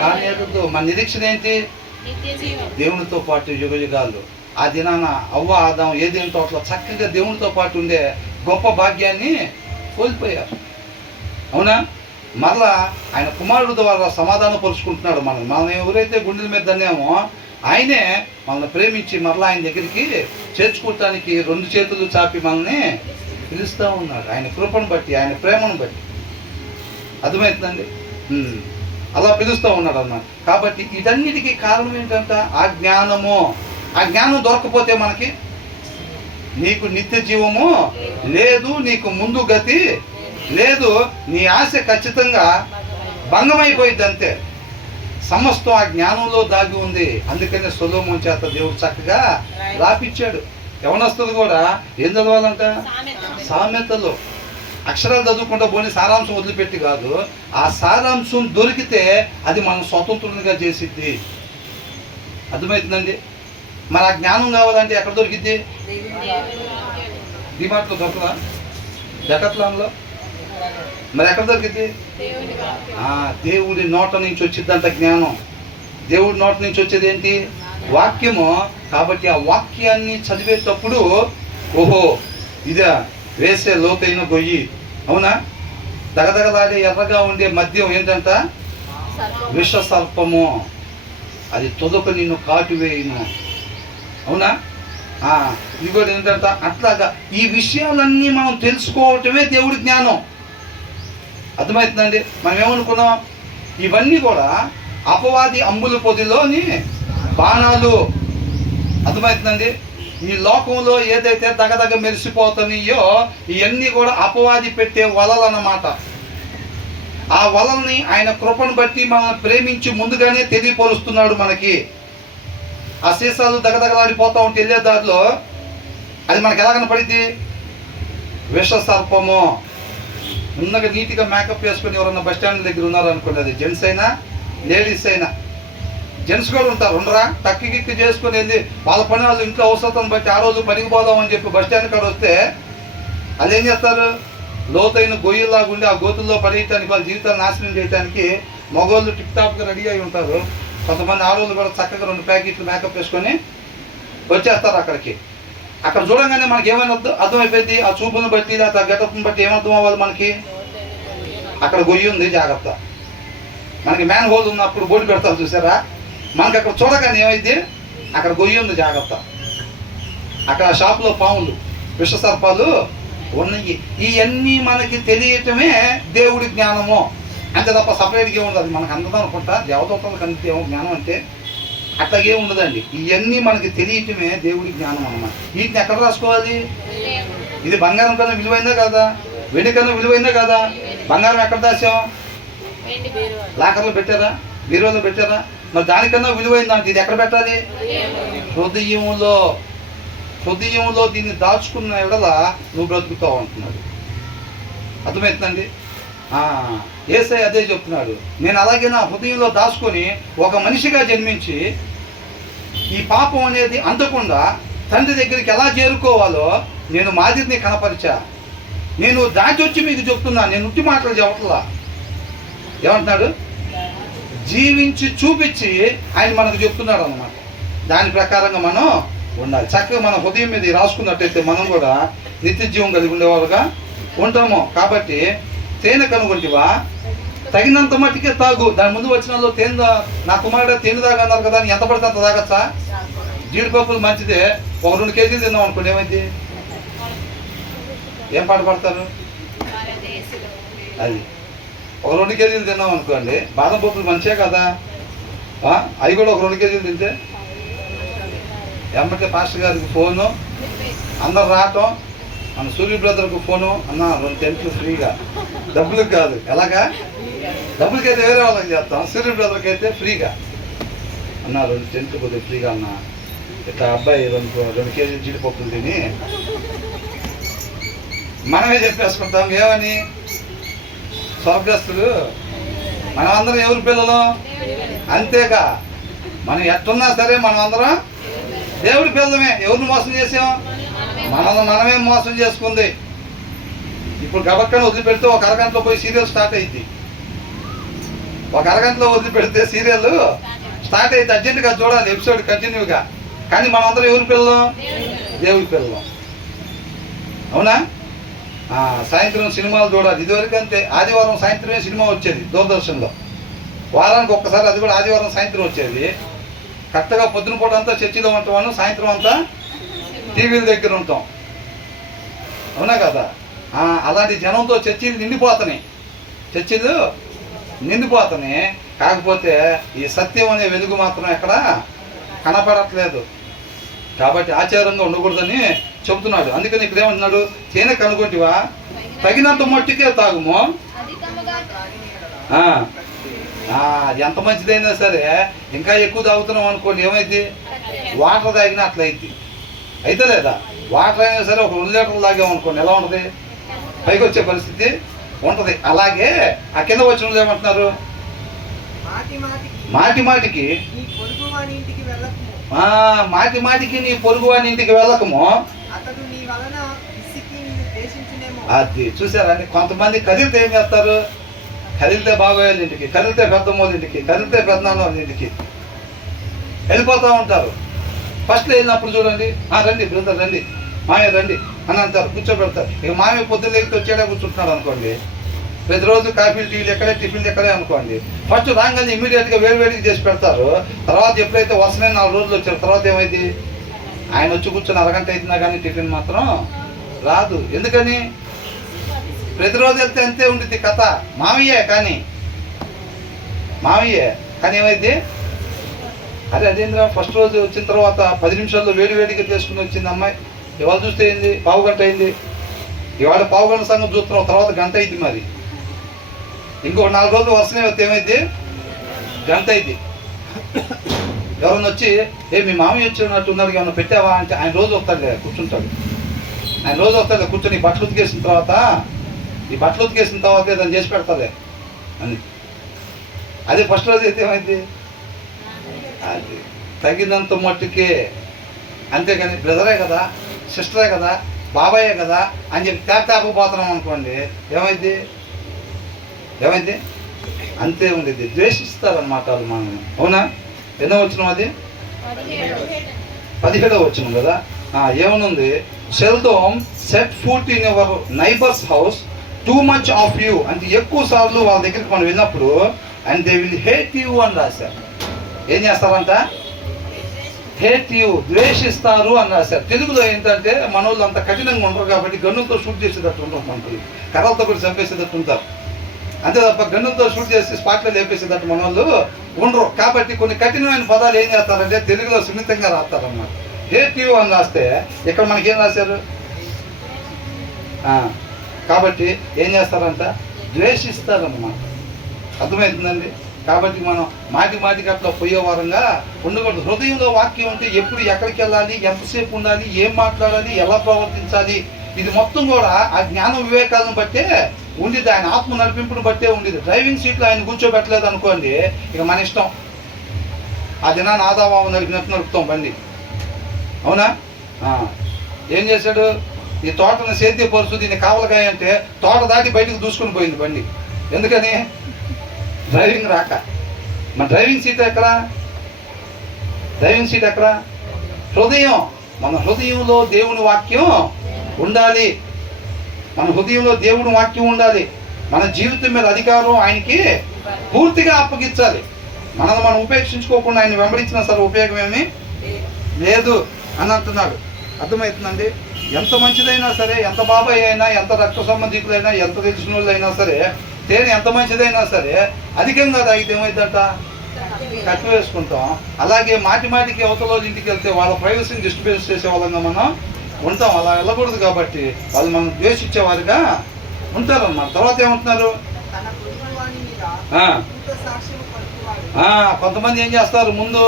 కానేదు. మన నిరీక్షణ ఏంటి? నిత్య జీవం. దేవునితో పాటు యుగ యుగాలు. ఆ దినాన అవ్వ ఆదాం ఏదేం తోటలో చక్కగా దేవునితో పాటు ఉండే గొప్ప భాగ్యాన్ని కోల్పోయారు. అవునా? మరలా ఆయన కుమారుడు ద్వారా సమాధానం పరుచుకుంటున్నాడు. మనం ఎవరైతే గుండెల మీద దన్నామో ఆయనే మనల్ని ప్రేమించి మరలా ఆయన దగ్గరికి చేర్చుకోవటానికి 2 చేతులు చాపి మనల్ని పిలుస్తూ ఉన్నాడు. ఆయన కృపను బట్టి, ఆయన ప్రేమను బట్టి. అర్థమవుతుందండి? అలా పిలుస్తూ ఉన్నాడు అన్నమాట. కాబట్టి ఇదన్నిటికీ కారణం ఏంటంట? ఆ జ్ఞానము. ఆ జ్ఞానం దొరకపోతే మనకి నీకు నిత్య జీవము లేదు, నీకు ముందు గతి లేదు, నీ ఆశ ఖచ్చితంగా భంగమైపోయింది అంతే. సమస్తం ఆ జ్ఞానంలో దాగి ఉంది. అందుకనే సొలొమోను చేత దేవుడు చక్కగా రాపిచ్చాడు. యవనస్తులు కూడా ఏం చదవాలంట? సామెతలు. అక్షరాలు చదువుకుంటా పోనీ సారాంశం వదిలిపెట్టి కాదు, ఆ సారాంశం దొరికితే అది మనం స్వతంత్రులుగా చేసిద్ది. అర్థమవుతుందండి? మరి ఆ జ్ఞానం కావాలంటే ఎక్కడ దొరికిద్ది? డిమార్ట్లో దొరకదా? డెకత్లాన్లో మరి ఎక్కడ దొరికిద్ది? దేవుడి నోట నుంచి వచ్చిద్దంట జ్ఞానం. దేవుడి నోట నుంచి వచ్చేది ఏంటి? వాక్యము. కాబట్టి ఆ వాక్యాన్ని చదివేటప్పుడు ఓహో ఇదే వేసే లోతైన గొయ్యి, అవునా? దగదగలాడే ఎర్రగా ఉండే మద్యం ఏంటంట? విష సర్పము. అది తొదక నిన్ను కాటువేయును, అవునా? ఇది కూడా ఏంటంట? అట్లాగా ఈ విషయాలన్నీ మనం తెలుసుకోవటమే దేవుడి జ్ఞానం. అర్థమవుతుందండి? మనం ఏమనుకున్నాం? ఇవన్నీ కూడా అపవాది అంబుల పొదిలోని బాణాలు. అర్థమవుతుందండి? ఈ లోకంలో ఏదైతే దగదగ మెరిసిపోతున్నాయో ఇవన్నీ కూడా అపవాది పెట్టే వలలు అన్నమాట. ఆ వలల్ని ఆయన కృపను బట్టి మనల్ని ప్రేమించి ముందుగానే తెలియపరుస్తున్నాడు మనకి. ఆ సీసాలు దగదగలాడిపోతూ ఉంటే వెళ్ళే దారిలో అది మనకి ఎలా కనపడింది? విష సర్పము. ముందుగా నీట్గా మేకప్ వేసుకొని ఎవరన్నా బస్ స్టాండ్ దగ్గర ఉన్నారనుకోండి, అది జెంట్స్ అయినా లేడీస్ అయినా, జెంట్స్ కూడా ఉంటారు, ఉండరా? టక్కి చేసుకుని వెళ్ళి వాళ్ళ పని వాళ్ళు ఇంట్లో అవసరం బట్టి ఆ రోజు పనికి పోదామని చెప్పి బస్ స్టాండ్ కాడ వస్తే అది ఏం చేస్తారు? లోతైన గొయ్యలాగా ఉండి ఆ గోతుల్లో పడేయటానికి, వాళ్ళ జీవితాలు నాశనం చేయడానికి మగవాళ్ళు టిప్ టాప్గా రెడీ అయి ఉంటారు. కొంతమంది ఆడవాళ్ళు కూడా చక్కగా 2 ప్యాకెట్లు మేకప్ వేసుకొని వచ్చేస్తారు అక్కడికి. అక్కడ చూడంగానే మనకి ఏమైనా అర్థమైపోయింది? ఆ చూపులను బట్టి లేదా గెటప్ని బట్టి ఏమర్థం అవ్వాలి మనకి? అక్కడ గొయ్యి ఉంది, జాగ్రత్త. మనకి మ్యాన్ హోల్ ఉన్నప్పుడు బోర్డు పెడతారు చూసారా? మనకి అక్కడ చూడగానే ఏమైంది? అక్కడ గొయ్యి ఉంది, జాగ్రత్త. అక్కడ షాప్లో పాములు, విష సర్పాలు ఉన్నాయి. ఇవన్నీ మనకి తెలియటమే దేవుడి జ్ఞానము. అంతే తప్ప సపరేట్గా ఉండదు. అది మనకు అందదు అనుకుంటా, దేవదూతలకు అంతేమో జ్ఞానం అంటే. అట్లాగే ఉండదండి. ఇవన్నీ మనకి తెలియటమే దేవుడి జ్ఞానం అన్నమాట. వీటిని ఎక్కడ రాసుకోవాలి? ఇది బంగారం కన్నా విలువైందా కాదా? వెండి కన్నా విలువైందా కాదా? బంగారం ఎక్కడ దాచాం? లాకర్లో పెట్టారా? బీరువాలో పెట్టారా? మరి దానికన్నా విలువైందంటే ఇది ఎక్కడ పెట్టాలి? హృదయంలో. హృదయంలో దీన్ని దాచుకున్న ఎడల నువ్వు బ్రతుకుతావు అంటున్నాడు. అర్థమవుతుందండి? యేసయ్య అదే చెప్తున్నాడు. నేను అలాగే నా హృదయంలో దాచుకొని ఒక మనిషిగా జన్మించి ఈ పాపం అనేది అందకుండా తండ్రి దగ్గరికి ఎలా చేరుకోవాలో నేను మాదిరిని కనపరిచా. నేను దాటి వచ్చి మీకు చెప్తున్నా, నేను ఉట్టి మాటలు చెప్పట్లా. ఏమంటున్నాడు? జీవించి చూపించి ఆయన మనకు చెప్తున్నాడు అన్నమాట. దాని ప్రకారంగా మనం ఉండాలి. చక్కగా మన హృదయం మీద రాసుకున్నట్టయితే మనం కూడా నిత్య జీవం కలిగి ఉండేవాళ్ళుగా ఉంటాము. కాబట్టి తేనె కనుగొంటివా, తగినంత మట్టికే తాగు. దాని ముందు వచ్చిన వాళ్ళు తేనె, నా కుమారుడు తేనె తాగన్నారు కదా అని ఎంత పడితే అంత తాగచ్చా? జీడిపప్పులు మంచిదే, ఒక 2 కేజీలు తిన్నాం అనుకోండి, ఏమైంది? ఏం పాట పడతారు? అది ఒక 2 కేజీలు తిన్నాం అనుకోండి, బాదం పప్పులు మంచిదే కదా, అవి కూడా ఒక 2 కేజీలు తింటే ఎమ్మటే పాస్టర్ గారికి ఫోను, అందరు రావటం, మన సూర్య బ్రదర్కు ఫోను, అన్న 2 టెంట్లు ఫ్రీగా, డబ్బులకు కాదు. ఎలాగా? డబ్బులకైతే వేరే వాళ్ళకి చేస్తాం, సూర్య బ్రదర్కి అయితే ఫ్రీగా. అన్న 2 టెంట్లు కొద్దిగా ఫ్రీగా అన్న, ఇట్లా అబ్బాయి 2 కేజీలు జీడిపప్పులు తిని మనమే చెప్పేసుకుంటాం. ఏమని? స్వర్గస్తులు మనం అందరం ఎవరి పిల్లలు? అంతేగా, మనం ఎట్టున్నా సరే మనం అందరం దేవుడి పిల్లమే. ఎవరిని మోసం చేసాం? మనమే మోసం చేసుకుంది. ఇప్పుడు గబక్కని వదిలిపెడితే ఒక అరగంటలో పోయి సీరియల్ స్టార్ట్ అయింది. ఒక అరగంటలో వదిలిపెడితే సీరియల్ స్టార్ట్ అయితే అర్జెంటుగా చూడాలి ఎపిసోడ్ కంటిన్యూగా. కానీ మనందరం ఎవరి పిల్లలు? దేవుడి పిల్లలు. అవునా? సాయంత్రం సినిమాలు చూడాలి. ఇదివరకు అంతే, ఆదివారం సాయంత్రమే సినిమా వచ్చేది దూరదర్శన్లో. వారానికి ఒక్కసారి, అది కూడా ఆదివారం సాయంత్రం వచ్చేది. కరెక్ట్గా పొద్దున పూట అంతా చర్చిలో ఉంటామని, సాయంత్రం అంతా టీవీల దగ్గర ఉంటాం. అవునా కదా? అలాంటి జనంతో చర్చిలు నిండిపోతున్నాయి. చర్చిలు నిండిపోతున్నాయి. కాకపోతే ఈ సత్యం అనే వెలుగు మాత్రం ఎక్కడ కనపడట్లేదు. కాబట్టి ఆచారంగా ఉండకూడదని చెబుతున్నాడు. అందుకని ఇక్కడ ఏమంటున్నాడు? తేనె కనుగొంటివా, తగినంత మట్టికే తాగుము. ఎంత మంచిదైనా సరే ఇంకా ఎక్కువ తాగుతున్నాం అనుకోండి, ఏమైంది? వాటర్ తాగినా అట్లా అయింది. అయితే లేదా? వాటర్ అయినా సరే ఒక 2 లీటర్లు తాగామనుకోండి, ఎలా ఉంటుంది? పైకి వచ్చే పరిస్థితి ఉంటుంది. అలాగే ఆ కింద వచ్చిన వాళ్ళు ఏమంటున్నారు? మాటి మాటికి మాటి మాటికి నీ పొరుగు వాని ఇంటికి వెళ్ళకము. అది చూసారండి, కొంతమంది కదిలితే ఏం చేస్తారు? కదిలితే బాగోయాలి ఇంటికి, కదిలితే పెద్దమ్మోళ్ళ ఇంటికి, కదిలితే పెద్దనాన్న వాళ్ళ ఇంటికి వెళ్ళిపోతూ ఉంటారు. ఫస్ట్ వెళ్ళినప్పుడు చూడండి, రండి బ్రదర్ రండి, మామయ్య రండి అని అంటారు, కూర్చోబెడతారు. ఇక మామయ్య పొద్దున్న లేకపోతే వచ్చేడా కూర్చుంటున్నాడు అనుకోండి, ప్రతిరోజు కాఫీలు టీలు ఎక్కడే, టిఫిన్లు ఎక్కడే అనుకోండి. ఫస్ట్ రాగానే ఇమీడియట్గా వేడివేడికి చేసి పెడతారు. తర్వాత ఎప్పుడైతే వరుసనే 4 రోజులు వచ్చారు, తర్వాత ఏమైంది? ఆయన వచ్చి కూర్చొని అరగంట అవుతున్నా కానీ టిఫిన్ మాత్రం రాదు. ఎందుకని? ప్రతిరోజు వెళ్తే అంతే ఉంటుంది కథ. మామయ్యే కానీ ఏమైంది? అదేంద్రా ఫస్ట్ రోజు వచ్చిన తర్వాత 10 నిమిషాల్లో వేడివేడిగా చేసుకుని వచ్చింది అమ్మాయి, ఇవాళ చూస్తే అయింది 1/2 గంట అయింది. ఇవాళ 1/2 గంట సంగతి చూస్తున్నాం, తర్వాత గంట అయింది. మరి ఇంకొక 4 రోజులు వరుసనే వస్తే ఏమైంది? గంట అయింది. ఎవరన్నా వచ్చి మీ మామయ్య వచ్చినట్టు ఉన్నారు, ఏమన్నా పెట్టావా అంటే, ఆయన రోజు వస్తాడులే కూర్చుంటాడు. ఆయన రోజు వస్తాడులే కూర్చొని ఈ బట్టలు ఉతికేసిన తర్వాత ఏదైనా చేసి పెడతాలే అని. అదే ఫస్ట్ రోజు అయితే ఏమైంది? అది తగినంత మట్టుకే. అంతేగాని బ్రదరే కదా, సిస్టరే కదా, బాబాయే కదా అని చెప్పి తేపకపోతున్నాం అనుకోండి, ఏమైంది? అంతే ఉండేది. ద్వేషిస్తారనమాట వాళ్ళు మనం. అవునా? ఎన్నో వచ్చినాం? అది 17వ వచ్చినాం కదా. ఏమనుంది? Seldom set foot in your neighbour's house too much of you. అంటే ఎక్కువ సార్లు వాళ్ళ దగ్గరికి మనం వెళ్ళినప్పుడు and they will hate you అని రాశారు. ఏం చేస్తారంట? హేట్ యూ, ద్వేషిస్తారు అని రాశారు. తెలుగులో ఏంటంటే మన వాళ్ళు అంత కఠినంగా ఉండరు కాబట్టి గన్నులతో షూట్ చేసేటట్టు ఉంటారు, మనకి కర్రలతో కూడా చంపేసేటట్టు ఉంటారు. అంతే తప్ప గన్నులతో షూట్ చేసి స్పాట్లో లేపేసేటట్టు మన వాళ్ళు ఉండరు. కాబట్టి కొన్ని కఠినమైన పదాలు ఏం చేస్తారంటే తెలుగులో సున్నితంగా రాస్తారన్నమాట. హేట్ యూ అని రాస్తే ఇక్కడ మనకేం రాశారు? కాబట్టి ఏం చేస్తారంట? ద్వేషిస్తారన్నమాట. అర్థమవుతుందండి? కాబట్టి మనం మాటికి అట్లా పోయేవారంగా ఉండకూడదు. హృదయంలో వాక్యం ఉంటే ఎప్పుడు ఎక్కడికి వెళ్ళాలి, ఎంతసేపు ఉండాలి, ఏం మాట్లాడాలి, ఎలా ప్రవర్తించాలి, ఇది మొత్తం కూడా ఆ జ్ఞాన వివేకాలను బట్టే ఉండిద్ది, ఆయన ఆత్మ నడిపింపుని బట్టే ఉండేది. డ్రైవింగ్ సీట్లో ఆయన కూర్చోబెట్టలేదు అనుకోండి, ఇక మన ఇష్టం. ఆ దినాన్ని ఆదాబాబు నడిపినట్టు నడుపుతాం బండి. అవునా? ఏం చేశాడు? ఈ తోటను సేద్యపరుచు, దీన్ని కావలకాయ అంటే తోట దాటి బయటకు దూసుకొని పోయింది బండి. ఎందుకని? డ్రైవింగ్ రాక. మన డ్రైవింగ్ సీట్ ఎక్కడ? డ్రైవింగ్ సీట్ ఎక్కడ? హృదయం. మన హృదయంలో దేవుని వాక్యం ఉండాలి. మన హృదయంలో దేవుని వాక్యం ఉండాలి. మన జీవితం మీద అధికారం ఆయనకి పూర్తిగా అప్పగించాలి. మనల్ని మనం ఉపేక్షించుకోకుండా ఆయన వెంబడించినా సరే ఉపయోగం ఏమీ లేదు అని అంటున్నాడు. అర్థమవుతుందండి? ఎంత మంచిదైనా సరే, ఎంత బాబాయ్ అయినా, ఎంత రక్త సంబంధికులైనా, ఎంత తెలిసిన వాళ్ళు అయినా సరే, తేనె ఎంత మంచిదైనా సరే అధికంగా తాగితే ఏమైందంట? కట్టు వేసుకుంటాం. అలాగే మాటి మాటికి అవతల ఇంటికి వెళ్తే వాళ్ళ ప్రైవసీని డిస్టర్బెన్స్ చేసే వాళ్ళంగా మనం ఉంటాం. అలా వెళ్ళకూడదు కాబట్టి వాళ్ళు మనం ద్వేషించేవారుగా ఉంటారన్నమాట. తర్వాత ఏమంటున్నారు? తన పొరుగువాని మీద ఆ. అబద్ధ సాక్ష్యము పలుకువాడు. కొంతమంది ఏం చేస్తారు, ముందు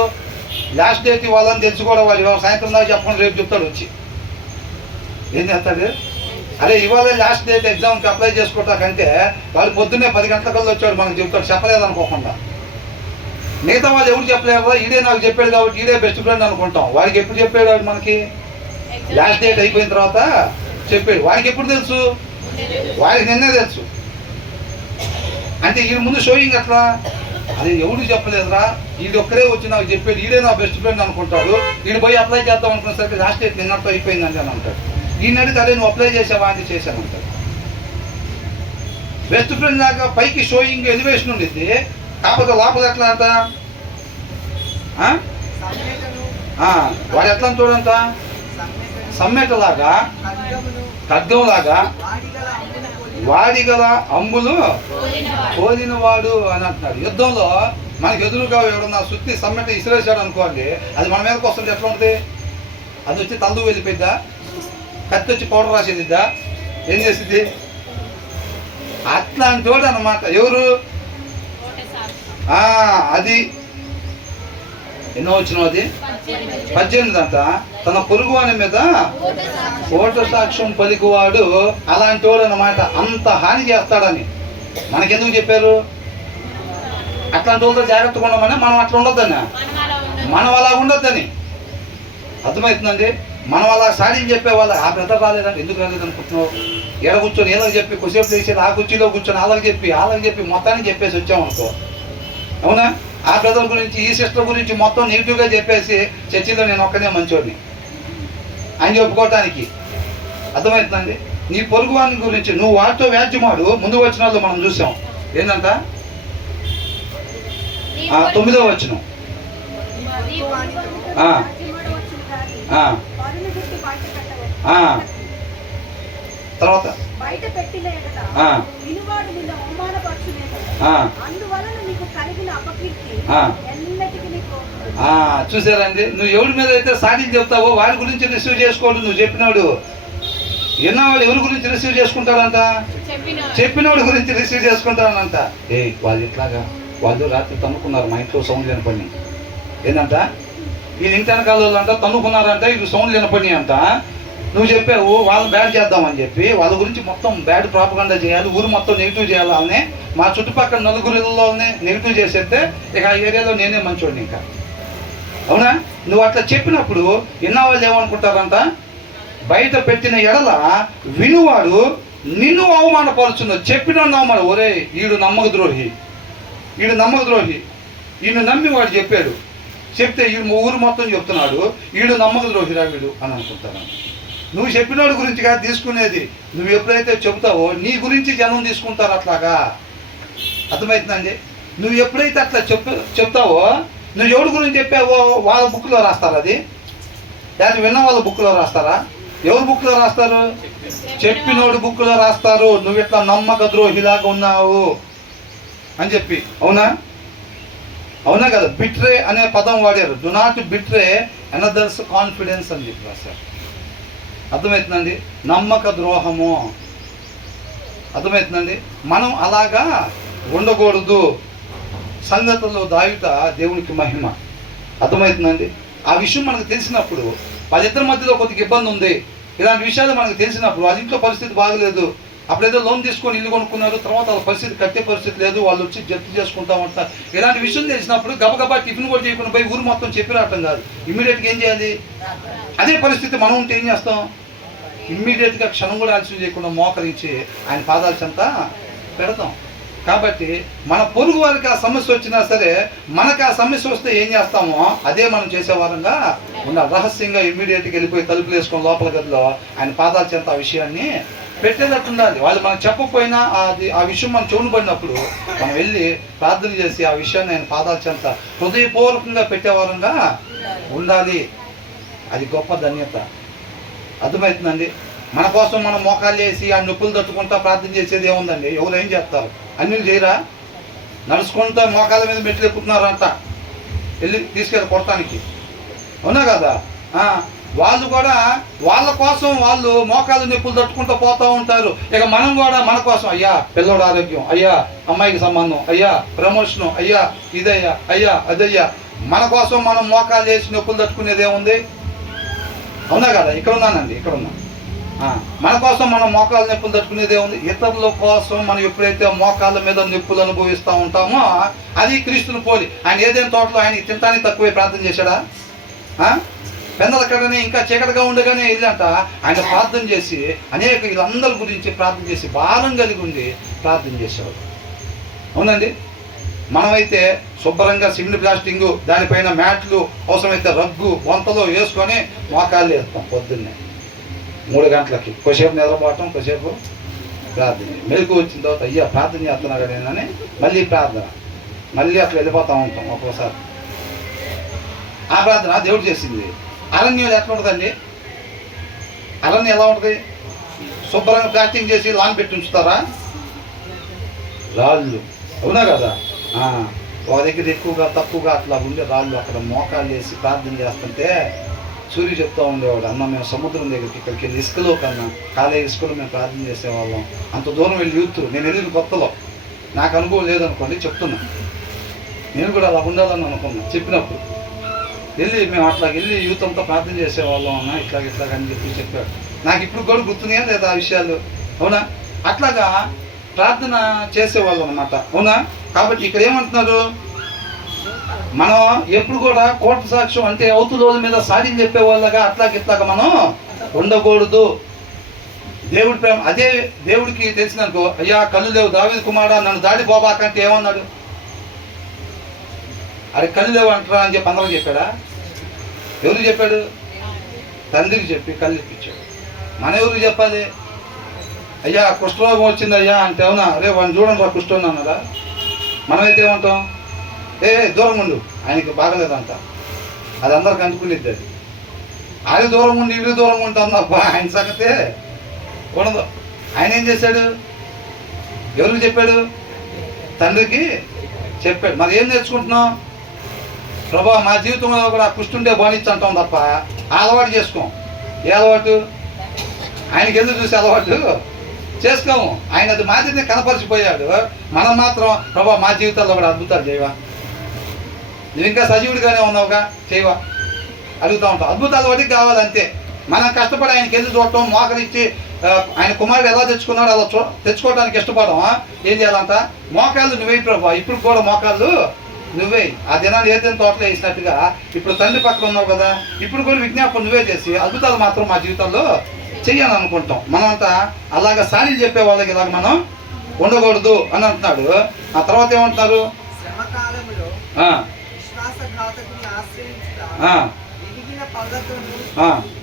లాస్ట్ డేట్ వాళ్ళని తెలుసుకోవడం, వాళ్ళు ఇవాళ సాయంత్రం దాకా చెప్పకుండా రేపు చెప్తాడు వచ్చి. ఏం చేస్తాడు? అరే ఇవాళ లాస్ట్ డేట్ ఎగ్జామ్కి అప్లై చేసుకోవటాకంటే వాళ్ళు పొద్దున్నే 10 గంటలకల్లా వచ్చాడు మనకు చెప్తాడు, చెప్పలేదు అనుకోకుండా. మిగతా వాళ్ళు ఎవరు చెప్పలేరు, ఈడే నాకు చెప్పాడు కాబట్టి ఈడే బెస్ట్ ఫ్రెండ్ అనుకుంటాం. వాడికి ఎప్పుడు చెప్పాడు? వాడు మనకి లాస్ట్ డేట్ అయిపోయిన తర్వాత చెప్పాడు. వాడికి ఎప్పుడు తెలుసు? వాడికి నిన్నే తెలుసు. అంటే ఈ ముందు షోయింగ్ అట్లా. అది ఎవడు చెప్పలేదురా, వీడు ఒక్కడే వచ్చి నాకు చెప్పాడు, ఈడే నా బెస్ట్ ఫ్రెండ్ అనుకుంటాడు. వీడు పోయి అప్లై చేద్దాం అనుకునేసరికి లాస్ట్ డేట్ నిన్నట్టు అయిపోయిందండి అని అంటాడు. ఈయన అడిగితే అదే నువ్వు అప్లై చేసావా అని చేశాను అంటాడు. బెస్ట్ ఫ్రెండ్ దాకా పైకి షోయింగ్ ఎలివేషన్ ఉండిద్ది, కాకపోతే లోపల ఎట్లా అంట? సమ్మెటను, వాడు ఎట్లా అంటాడంట? సమ్మెటను, సమ్మెటలాగా, ఖడ్గమును, ఖడ్గంలాగా, వాడిగల అంబున పోలి వాడిగల అంబులు పోలినవాడు అని అంటున్నాడు. యుద్ధంలో మనకు ఎదురుగా ఎవడన్నా సుత్తి సమ్మెట ఇసిరేసాడు అనుకోండి, అది మన మీదకి వస్తుంటే ఎట్లా ఉంటుంది? అది వచ్చి తల్లు వెళ్ళిపోయిద్దా? కత్తి వచ్చి పౌడర్ రాసేదిద్దా? ఏం చేసిద్ది? అట్లాంటి వాడు అన్నమాట. ఎవరు? అది ఎన్నో వచ్చిన అది 18 అంట. తన పొరుగు వాని మీద ఓట సాక్ష్యం పలికివాడు అలాంటి వాడు అన్నమాట. అంత హాని చేస్తాడని మనకెందుకు చెప్పారు? అట్లాంటి వాళ్ళతో జాగ్రత్తగా ఉండమని. మనం అట్లా ఉండొద్దని, మనం అలా ఉండొద్దని. అర్థమవుతుందండి? మనం అలా సాడీలు చెప్పేవాళ్ళ ఆ బ్రదర్ రాలేదండి, ఎందుకు రాలేదు అనుకుంటున్నావు? ఎడ కూర్చొని ఏదో చెప్పి కొద్దిసేపు చేసేది, ఆ కుర్చీలో కూర్చొని వాళ్ళకి చెప్పి మొత్తాన్ని చెప్పేసి వచ్చామనుకో. అవునా? ఆ బ్రదర్ గురించి, ఈ సిస్టర్ గురించి మొత్తం నెగిటివ్గా చెప్పేసి చర్చిలో నేను ఒక్కనే మంచోడిని అని చెప్పుకోవటానికి. అర్థమవుతుందండి? నీ పొరుగు వాని గురించి నువ్వు వాటితో వ్యాజ్యమాడు. ముందు వచ్చిన వాళ్ళు మనం చూసాం. ఏంటంట? 9వ వచనం. తర్వాత బయట పెట్టిన ఎడల వినువాడు నిన్ను అవమానపరచునేమో. అందువలన నీకు కలిగిన అపకీర్తి ఎన్నటికీ నీకు. చూసారండి? నువ్వు ఎవరి మీద అయితే సాడీలు చెప్తావో వారి గురించి రిసీవ్ చేసుకోడు. నువ్వు చెప్పినాడు విన్నవాడు ఎవరి గురించి రిసీవ్ చేసుకుంటాడంట? చెప్పినవాడి గురించి రిసీవ్ చేసుకుంటాడంట. వాళ్ళు ఇట్లాగా వాళ్ళు రాత్రి తన్నుకున్నారు, మా ఇంట్లో సౌండ్ లేని పని. ఏంటంట? వీళ్ళు ఇంటి వెనకాల అంట తన్నుకున్నారంట, ఇది సౌండ్ లేని పని అంట. నువ్వు చెప్పావు వాళ్ళని బ్యాడ్ చేద్దామని చెప్పి, వాళ్ళ గురించి మొత్తం బ్యాడ్ ప్రాపగండా చేయాలి, ఊరు మొత్తం నెగిటివ్ చేయాలి. వాళ్ళని మా చుట్టుపక్కల నలుగురిలోనే నెగిటివ్ చేసేస్తే ఇక ఆ ఏరియాలో నేనే మంచోడిని ఇంకా. అవునా? నువ్వు అట్లా చెప్పినప్పుడు విన్న వాళ్ళు ఏమనుకుంటారంట? బయట పెట్టిన ఎడల వినువాడు నిన్ను అవమానపరుచున్నావు. చెప్పిన అవమానం, ఒరే వీడు నమ్మక ద్రోహి, వీడు నమ్మి వాడు చెప్పాడు, చెప్తే వీడు ఊరు మొత్తం చెప్తున్నాడు, వీడు నమ్మక ద్రోహిరా వీడు అని అనుకుంటాను. నువ్వు చెప్పినోడి గురించి కాదు తీసుకునేది. నువ్వు ఎప్పుడైతే చెబుతావో నీ గురించి జనం తీసుకుంటారు అట్లాగా. అర్థమవుతుందండి? నువ్వు ఎప్పుడైతే అట్లా చెప్తావో, నువ్వు ఎవరి గురించి చెప్పావో వాళ్ళ బుక్లో రాస్తారు. అది దాన్ని విన్న వాళ్ళ బుక్లో రాస్తారా? ఎవరు బుక్లో రాస్తారు? చెప్పినోడు బుక్లో రాస్తారు. నువ్వు ఇట్లా నమ్మక ద్రోహిలాగా ఉన్నావు అని చెప్పి. అవునా కదా? బిట్రే అనే పదం వాడారు. Do not betray another's confidence అని చెప్పి రాశారు. అర్థమవుతుందండి? నమ్మక ద్రోహము. అర్థమవుతుందండి? మనం అలాగా ఉండకూడదు. సంగతుల్లో దాయుట దేవునికి మహిమ. అర్థమవుతుందండి? ఆ విషయం మనకు తెలిసినప్పుడు, వాళ్ళిద్దరి మధ్యలో కొద్దిగా ఇబ్బంది ఉంది, ఇలాంటి విషయాలు మనకు తెలిసినప్పుడు, వాళ్ళ ఇంట్లో పరిస్థితి బాగలేదు, అప్పుడేదో లోన్ తీసుకొని ఇల్లు కొనుక్కున్నారు, తర్వాత వాళ్ళ పరిస్థితి కట్టే పరిస్థితి లేదు, వాళ్ళు వచ్చి జప్తు చేసుకుంటా ఉంటారు. ఇలాంటి విషయం తెలిసినప్పుడు గబగబా టిఫిన్ కూడా చేయకుండా పోయి ఊరు మొత్తం చెప్పి రావటం కాదు, ఇమ్మీడియట్గా ఏం చేయాలి? అదే పరిస్థితి మనం ఉంటే ఏం చేస్తాం? ఇమ్మీడియట్గా క్షణం కూడా ఆలస్యం చేయకుండా మోకరించి ఆయన పాదాల చెంత పెడతాం. కాబట్టి మన పొరుగు వారికి ఆ సమస్య వచ్చినా సరే మనకు ఆ సమస్య వస్తే ఏం చేస్తామో అదే మనం చేసేవారంగా ఉండాలి. రహస్యంగా ఇమ్మీడియట్గా వెళ్ళిపోయి తలుపులు వేసుకొని లోపల గదిలో ఆయన పాదాల చెంత ఆ విషయాన్ని పెట్టేటట్టు ఉండాలి. వాళ్ళు మనం చెప్పకపోయినా ఆ విషయం మనం చెవును పడినప్పుడు మనం వెళ్ళి ప్రార్థన చేసి ఆ విషయాన్ని ఆయన పాదాల చెంత హృదయపూర్వకంగా పెట్టేవారంగా ఉండాలి. అది గొప్ప ధన్యత. అర్థమవుతుందండి? మన కోసం మనం మోకాలు చేసి ఆ నొప్పులు తట్టుకుంటా ప్రార్థన చేసేది ఏముందండి? ఎవరు ఏం చేస్తారు? అన్నీ చేయరా? నడుచుకుంటా మోకాల మీద మెట్లు ఎక్కుతున్నారంట వెళ్ళి తీసుకెళ్ళి కొడటానికి, అవునా కదా? వాళ్ళు కూడా వాళ్ళ కోసం వాళ్ళు మోకాలు నొప్పులు తట్టుకుంటూ పోతూ ఉంటారు. ఇక మనం కూడా మన కోసం, అయ్యా పిల్లోడు ఆరోగ్యం, అయ్యా అమ్మాయికి సంబంధం, అయ్యా ప్రమోషను, అయ్యా ఇదయ్యా, అయ్యా అదయ్యా, మన కోసం మనం మోకాలు చేసి నొప్పులు తట్టుకునేది ఏముంది? అవునా కదా? ఇక్కడ ఉన్నానండి, ఇక్కడ ఉన్నా. మన కోసం మనం మోకాళ్ళ నొప్పులు తట్టుకునేదే ఉంది. ఇతరుల కోసం మనం ఎప్పుడైతే మోకాళ్ళ మీద నొప్పులు అనుభవిస్తూ ఉంటామో అది క్రీస్తుని పోలి. ఆయన ఏదైనా తోటలో ఆయన తింటానికి తక్కువే ప్రార్థన చేశాడా? పెందల కడనే ఇంకా చీకటిగా ఉండగానే వెళ్ళంట ఆయన ప్రార్థన చేసి అనేక వీళ్ళందరి గురించి ప్రార్థన చేసి భారం కలిగి ఉండి ప్రార్థన చేసేవాడు. అవునండి? మనమైతే శుభ్రంగా సిమెంట్ ప్లాస్టింగ్ దానిపైన మ్యాట్లు అవసరమైతే రగ్గు వంతలో వేసుకొని మోకాళ్ళు వేస్తాం పొద్దున్నే 3 గంటలకి. కొద్దిసేపు నిద్రపోవటం, కొద్దిసేపు ప్రార్థన. మెలకు వచ్చిన తర్వాత అయ్యా ప్రార్థన చేస్తున్నాడు నేనని మళ్ళీ ప్రార్థన, మళ్ళీ అట్లా వెళ్ళిపోతూ ఉంటాం. ఒక్కోసారి ఆ ప్రార్థన దేవుడు చేసింది. అరణ్యం ఎట్లా ఉంటుందండి? అరణ్యం ఎలా ఉంటుంది? శుభ్రంగా ప్లాస్టింగ్ చేసి లాన్ పెట్టి ఉంచుతారా? రాళ్ళు, అవునా కదా? ఒక దగ్గర ఎక్కువగా తక్కువగా అట్లా ఉండే రాళ్ళు అక్కడ మోకాలు వేసి ప్రార్థన చేస్తుంటే సూర్య చెప్తూ ఉండేవాడు, అన్న మేము సముద్రం దగ్గరికి ఇక్కడికి వెళ్ళి ఇసుకలో కన్నా కాలే ఇసుకలో మేము ప్రార్థన చేసేవాళ్ళం. అంత దూరం వెళ్ళి యూత్ నేను వెళ్ళిన కొత్తలో నాకు అనుభవం లేదనుకోండి చెప్తున్నా, నేను కూడా అలా ఉండాలని అనుకున్నా. చెప్పినప్పుడు వెళ్ళి మేము అట్లా వెళ్ళి యూత్ అంతా ప్రార్థన చేసేవాళ్ళం అన్న ఇట్లాగని చెప్పాడు. నాకు ఇప్పుడు కూడా గుర్తున్నాయా లేదా ఆ విషయాలు? అవునా? అట్లాగా ప్రార్థన చేసేవాళ్ళం అన్నమాట. అవునా? కాబట్టి ఇక్కడ ఏమంటున్నారు, మనం ఎప్పుడు కూడా కోర్టు సాక్ష్యం అంటే అవతులోల మీద సాధ్యం చెప్పేవాళ్ళగా అట్లాగా మనం ఉండకూడదు. దేవుడి ప్రేమ అదే దేవుడికి తెలిసిననుకో, అయ్యా కళ్ళు లేవు దావీదు కుమారుడా నన్ను దాడి పోబాకంటే ఏమన్నాడు? అది కళ్ళు లేవు అంటారా అని చెప్పి అందరూ చెప్పాడా? ఎవరు చెప్పాడు? తండ్రికి చెప్పి కళ్ళు ఇప్పించాడు. మన ఎవరికి చెప్పాలి? అయ్యా కుష్ఠరోగం వచ్చింది అయ్యా అంటే అవునా, రే వాడిని చూడండి రా కుష్ఠరోగం అన్నారా? మనమైతే ఏమంటాం? దూరం ఉండు ఆయనకి బాగలేదంట, అది అందరికి అనుకునేది. అది ఆయన దూరం ఉండి ఇవి దూరం ఉంటాం తప్ప ఆయన సంగతే ఉండదు. ఆయన ఏం చేశాడు? ఎవరికి చెప్పాడు? తండ్రికి చెప్పాడు. మరి ఏం నేర్చుకుంటున్నాం? ప్రభా మా జీవితంలో కూడా కుష్టుండే బానిచ్చి అంటాం తప్ప ఆ అలవాటు చేసుకోం. ఏ అలవాటు? ఆయనకి ఎందుకు చూసే అలవాటు చేసుకోము. ఆయన అది మాదిరినే కనపరిచిపోయాడు. మనం మాత్రం ప్రభా మా జీవితాల్లో కూడా అద్భుతాలు చేయవా, నువ్వు ఇంకా సజీవుడిగానే ఉన్నావుగా చేయవా అడుగుతూ ఉంటాం. అద్భుతాలు వాటికి కావాలంతే. మనం కష్టపడి ఆయనకి ఎందుకు చూడటం, మోకరిచ్చి ఆయన కుమారుడు ఎలా తెచ్చుకున్నాడు అలా తెచ్చుకోవడానికి ఇష్టపడడం. ఏం చేయాలంట? మోకాళ్ళు నువ్వే ప్రభా, ఇప్పుడు కూడా మోకాళ్ళు నువ్వే. ఆ దినాన్ని ఏదైనా తోటలో వేసినట్టుగా ఇప్పుడు తండ్రి పక్కన ఉన్నావు కదా, ఇప్పుడు కూడా విజ్ఞాపన నువ్వే చేసి అద్భుతాలు మాత్రం మా జీవితంలో చెయ్యాలని అనుకుంటాం. మనమంతా అలాగా సాడీలు చెప్పే వాళ్ళకి ఇలాగ మనం ఉండకూడదు అని అంటున్నాడు. ఆ తర్వాత ఏమంటున్నారు? శ్రమకాలంలో విశ్వాసఘాతకుని ఆశ్రయించుట ఎదిగిన పగతోను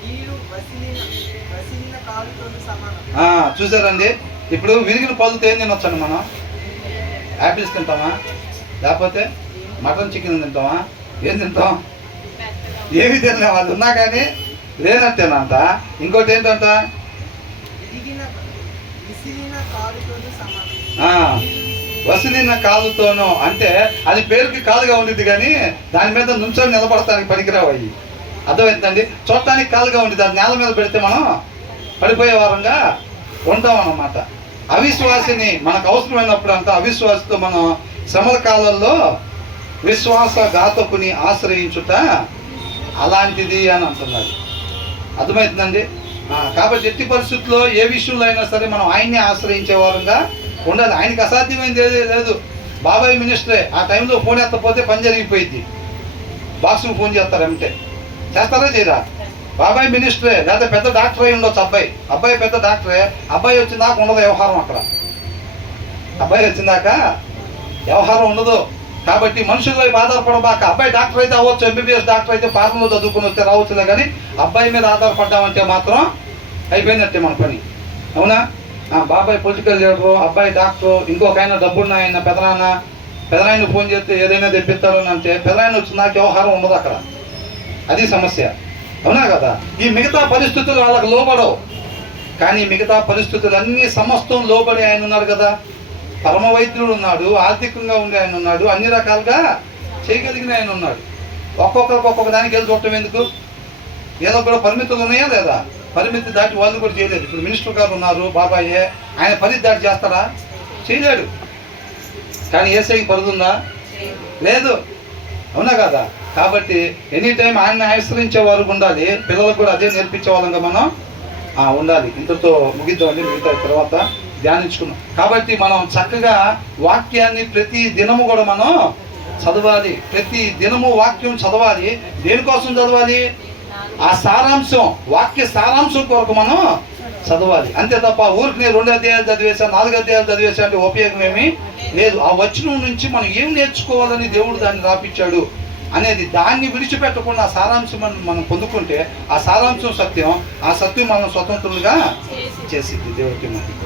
నీరు వసిలిన కాలుతోను సమానం. చూసారండి? ఇప్పుడు విరిగిన పళ్ళతో ఏం తినొచ్చండి మనం? యాపిల్స్ తింటామా? లేకపోతే మటన్ చికెన్ తింటామా? ఏం తింటాం? ఏమి తినలేము. అది ఉన్నా కానీ లేనట్టేనంట. ఇంకోటి ఏంటంట? వసిలిన కాలుతోనూ అంటే అది పేరుకి కాలుగా ఉండేది కానీ దాని మీద నుంచొని నిలబడటానికి పనికిరావు. అయ్యి అర్థమవుతుందండి? చూడటానికి కాలుగా ఉండేది, అది నేల మీద పెడితే మనం పడిపోయే వారంగా ఉంటాం అన్నమాట. అవిశ్వాసిని మనకు అవసరమైనప్పుడు అంతా అవిశ్వాసతో మనం శ్రమల కాలంలో విశ్వాసఘాతకుని ఆశ్రయించుట అలాంటిది అని అంటున్నాడు. అర్థమవుతుందండి? కాబట్టి ఎట్టి పరిస్థితుల్లో ఏ విషయంలో అయినా సరే మనం ఆయన్ని ఆశ్రయించే వారంగా ఉండాలి. ఆయనకి అసాధ్యమైనది ఏదీ లేదు. బాబాయ్ మినిస్టరే, ఆ టైంలో ఫోన్ ఎత్తపోతే పని జరిగిపోయింది. బాక్స్కి ఫోన్ చేస్తారు అంటే చేస్తారా చేయరా? బాబాయ్ మినిస్టరే, లేదా పెద్ద డాక్టర్ అయి ఉండొచ్చు అబ్బాయి పెద్ద డాక్టరే, అబ్బాయి వచ్చిందాక ఉండదు వ్యవహారం. అక్కడ అబ్బాయి వచ్చిందాక వ్యవహారం ఉండదు. కాబట్టి మనుషుల వైపు ఆధారపడబాక. అబ్బాయి డాక్టర్ అయితే అవ్వచ్చు, ఎంబీబీఎస్ డాక్టర్ అయితే ఫార్మలో చదువుకుని వస్తే రావచ్చులే, కానీ అబ్బాయి మీద ఆధారపడ్డామంటే మాత్రం అయిపోయినట్టే మన పని. అవునా? బాబాయ్ పొలిటికల్ లీడరు, అబ్బాయి డాక్టరు, ఇంకొక ఆయన డబ్బున్న ఆయన పెదనాయన ఫోన్ చేస్తే ఏదైనా తెప్పిస్తారు అని అంటే పెదనాయన వచ్చిందాక వ్యవహారం ఉండదు అక్కడ. అది సమస్య. అవునా కదా? ఈ మిగతా పరిస్థితులు వాళ్ళకి లోబడవు, కానీ మిగతా పరిస్థితులన్నీ సమస్తం లోబడి ఆయన ఉన్నారు కదా. పరమ వైద్యుడు ఉన్నాడు, ఆర్థికంగా ఉండే ఆయన ఉన్నాడు, అన్ని రకాలుగా చేయగలిగిన ఆయన ఉన్నాడు. ఒక్కొక్క దానికి వెళ్ళి చూడటం ఎందుకు? ఏదో కూడా పరిమితులు ఉన్నాయా లేదా? పరిమితి దాటి వాళ్ళు కూడా చేయలేదు. ఇప్పుడు మినిస్టర్ గారు ఉన్నారు, బాబాయే, ఆయన పరిధి దాటి చేస్తారా? చేయలేడు. కానీ ఏసైకి పరిధి ఉందా? లేదు. అవునా కదా? కాబట్టి ఎనీ టైం ఆయన ఆశ్రయించే వారు ఉండాలి. పిల్లలకు కూడా అదే నేర్పించే వాళ్ళంగా మనం ఉండాలి. ఇంతతో ముగిద్దామండి, మిగతా తర్వాత ధ్యానించుకున్నాం. కాబట్టి మనం చక్కగా వాక్యాన్ని ప్రతి దినము కూడా మనం చదవాలి. ప్రతి దినము వాక్యం చదవాలి. దేనికోసం చదవాలి? ఆ సారాంశం, వాక్య సారాంశం కొరకు మనం చదవాలి. అంతే తప్ప ఊరికి నేను 2 అధ్యాయాలు చదివేసా, 4 అధ్యాయాలు చదివేసా అంటే ఉపయోగం ఏమీ లేదు. ఆ వచనం నుంచి మనం ఏం నేర్చుకోవాలని దేవుడు దాన్ని రాపించాడు అనేది దాన్ని విడిచిపెట్టకుండా ఆ సారాంశం మనం పొందుకుంటే ఆ సారాంశం సత్యం, ఆ సత్యం మనం స్వతంత్రులుగా చేసిద్ది. దేవుడికి మహిమ.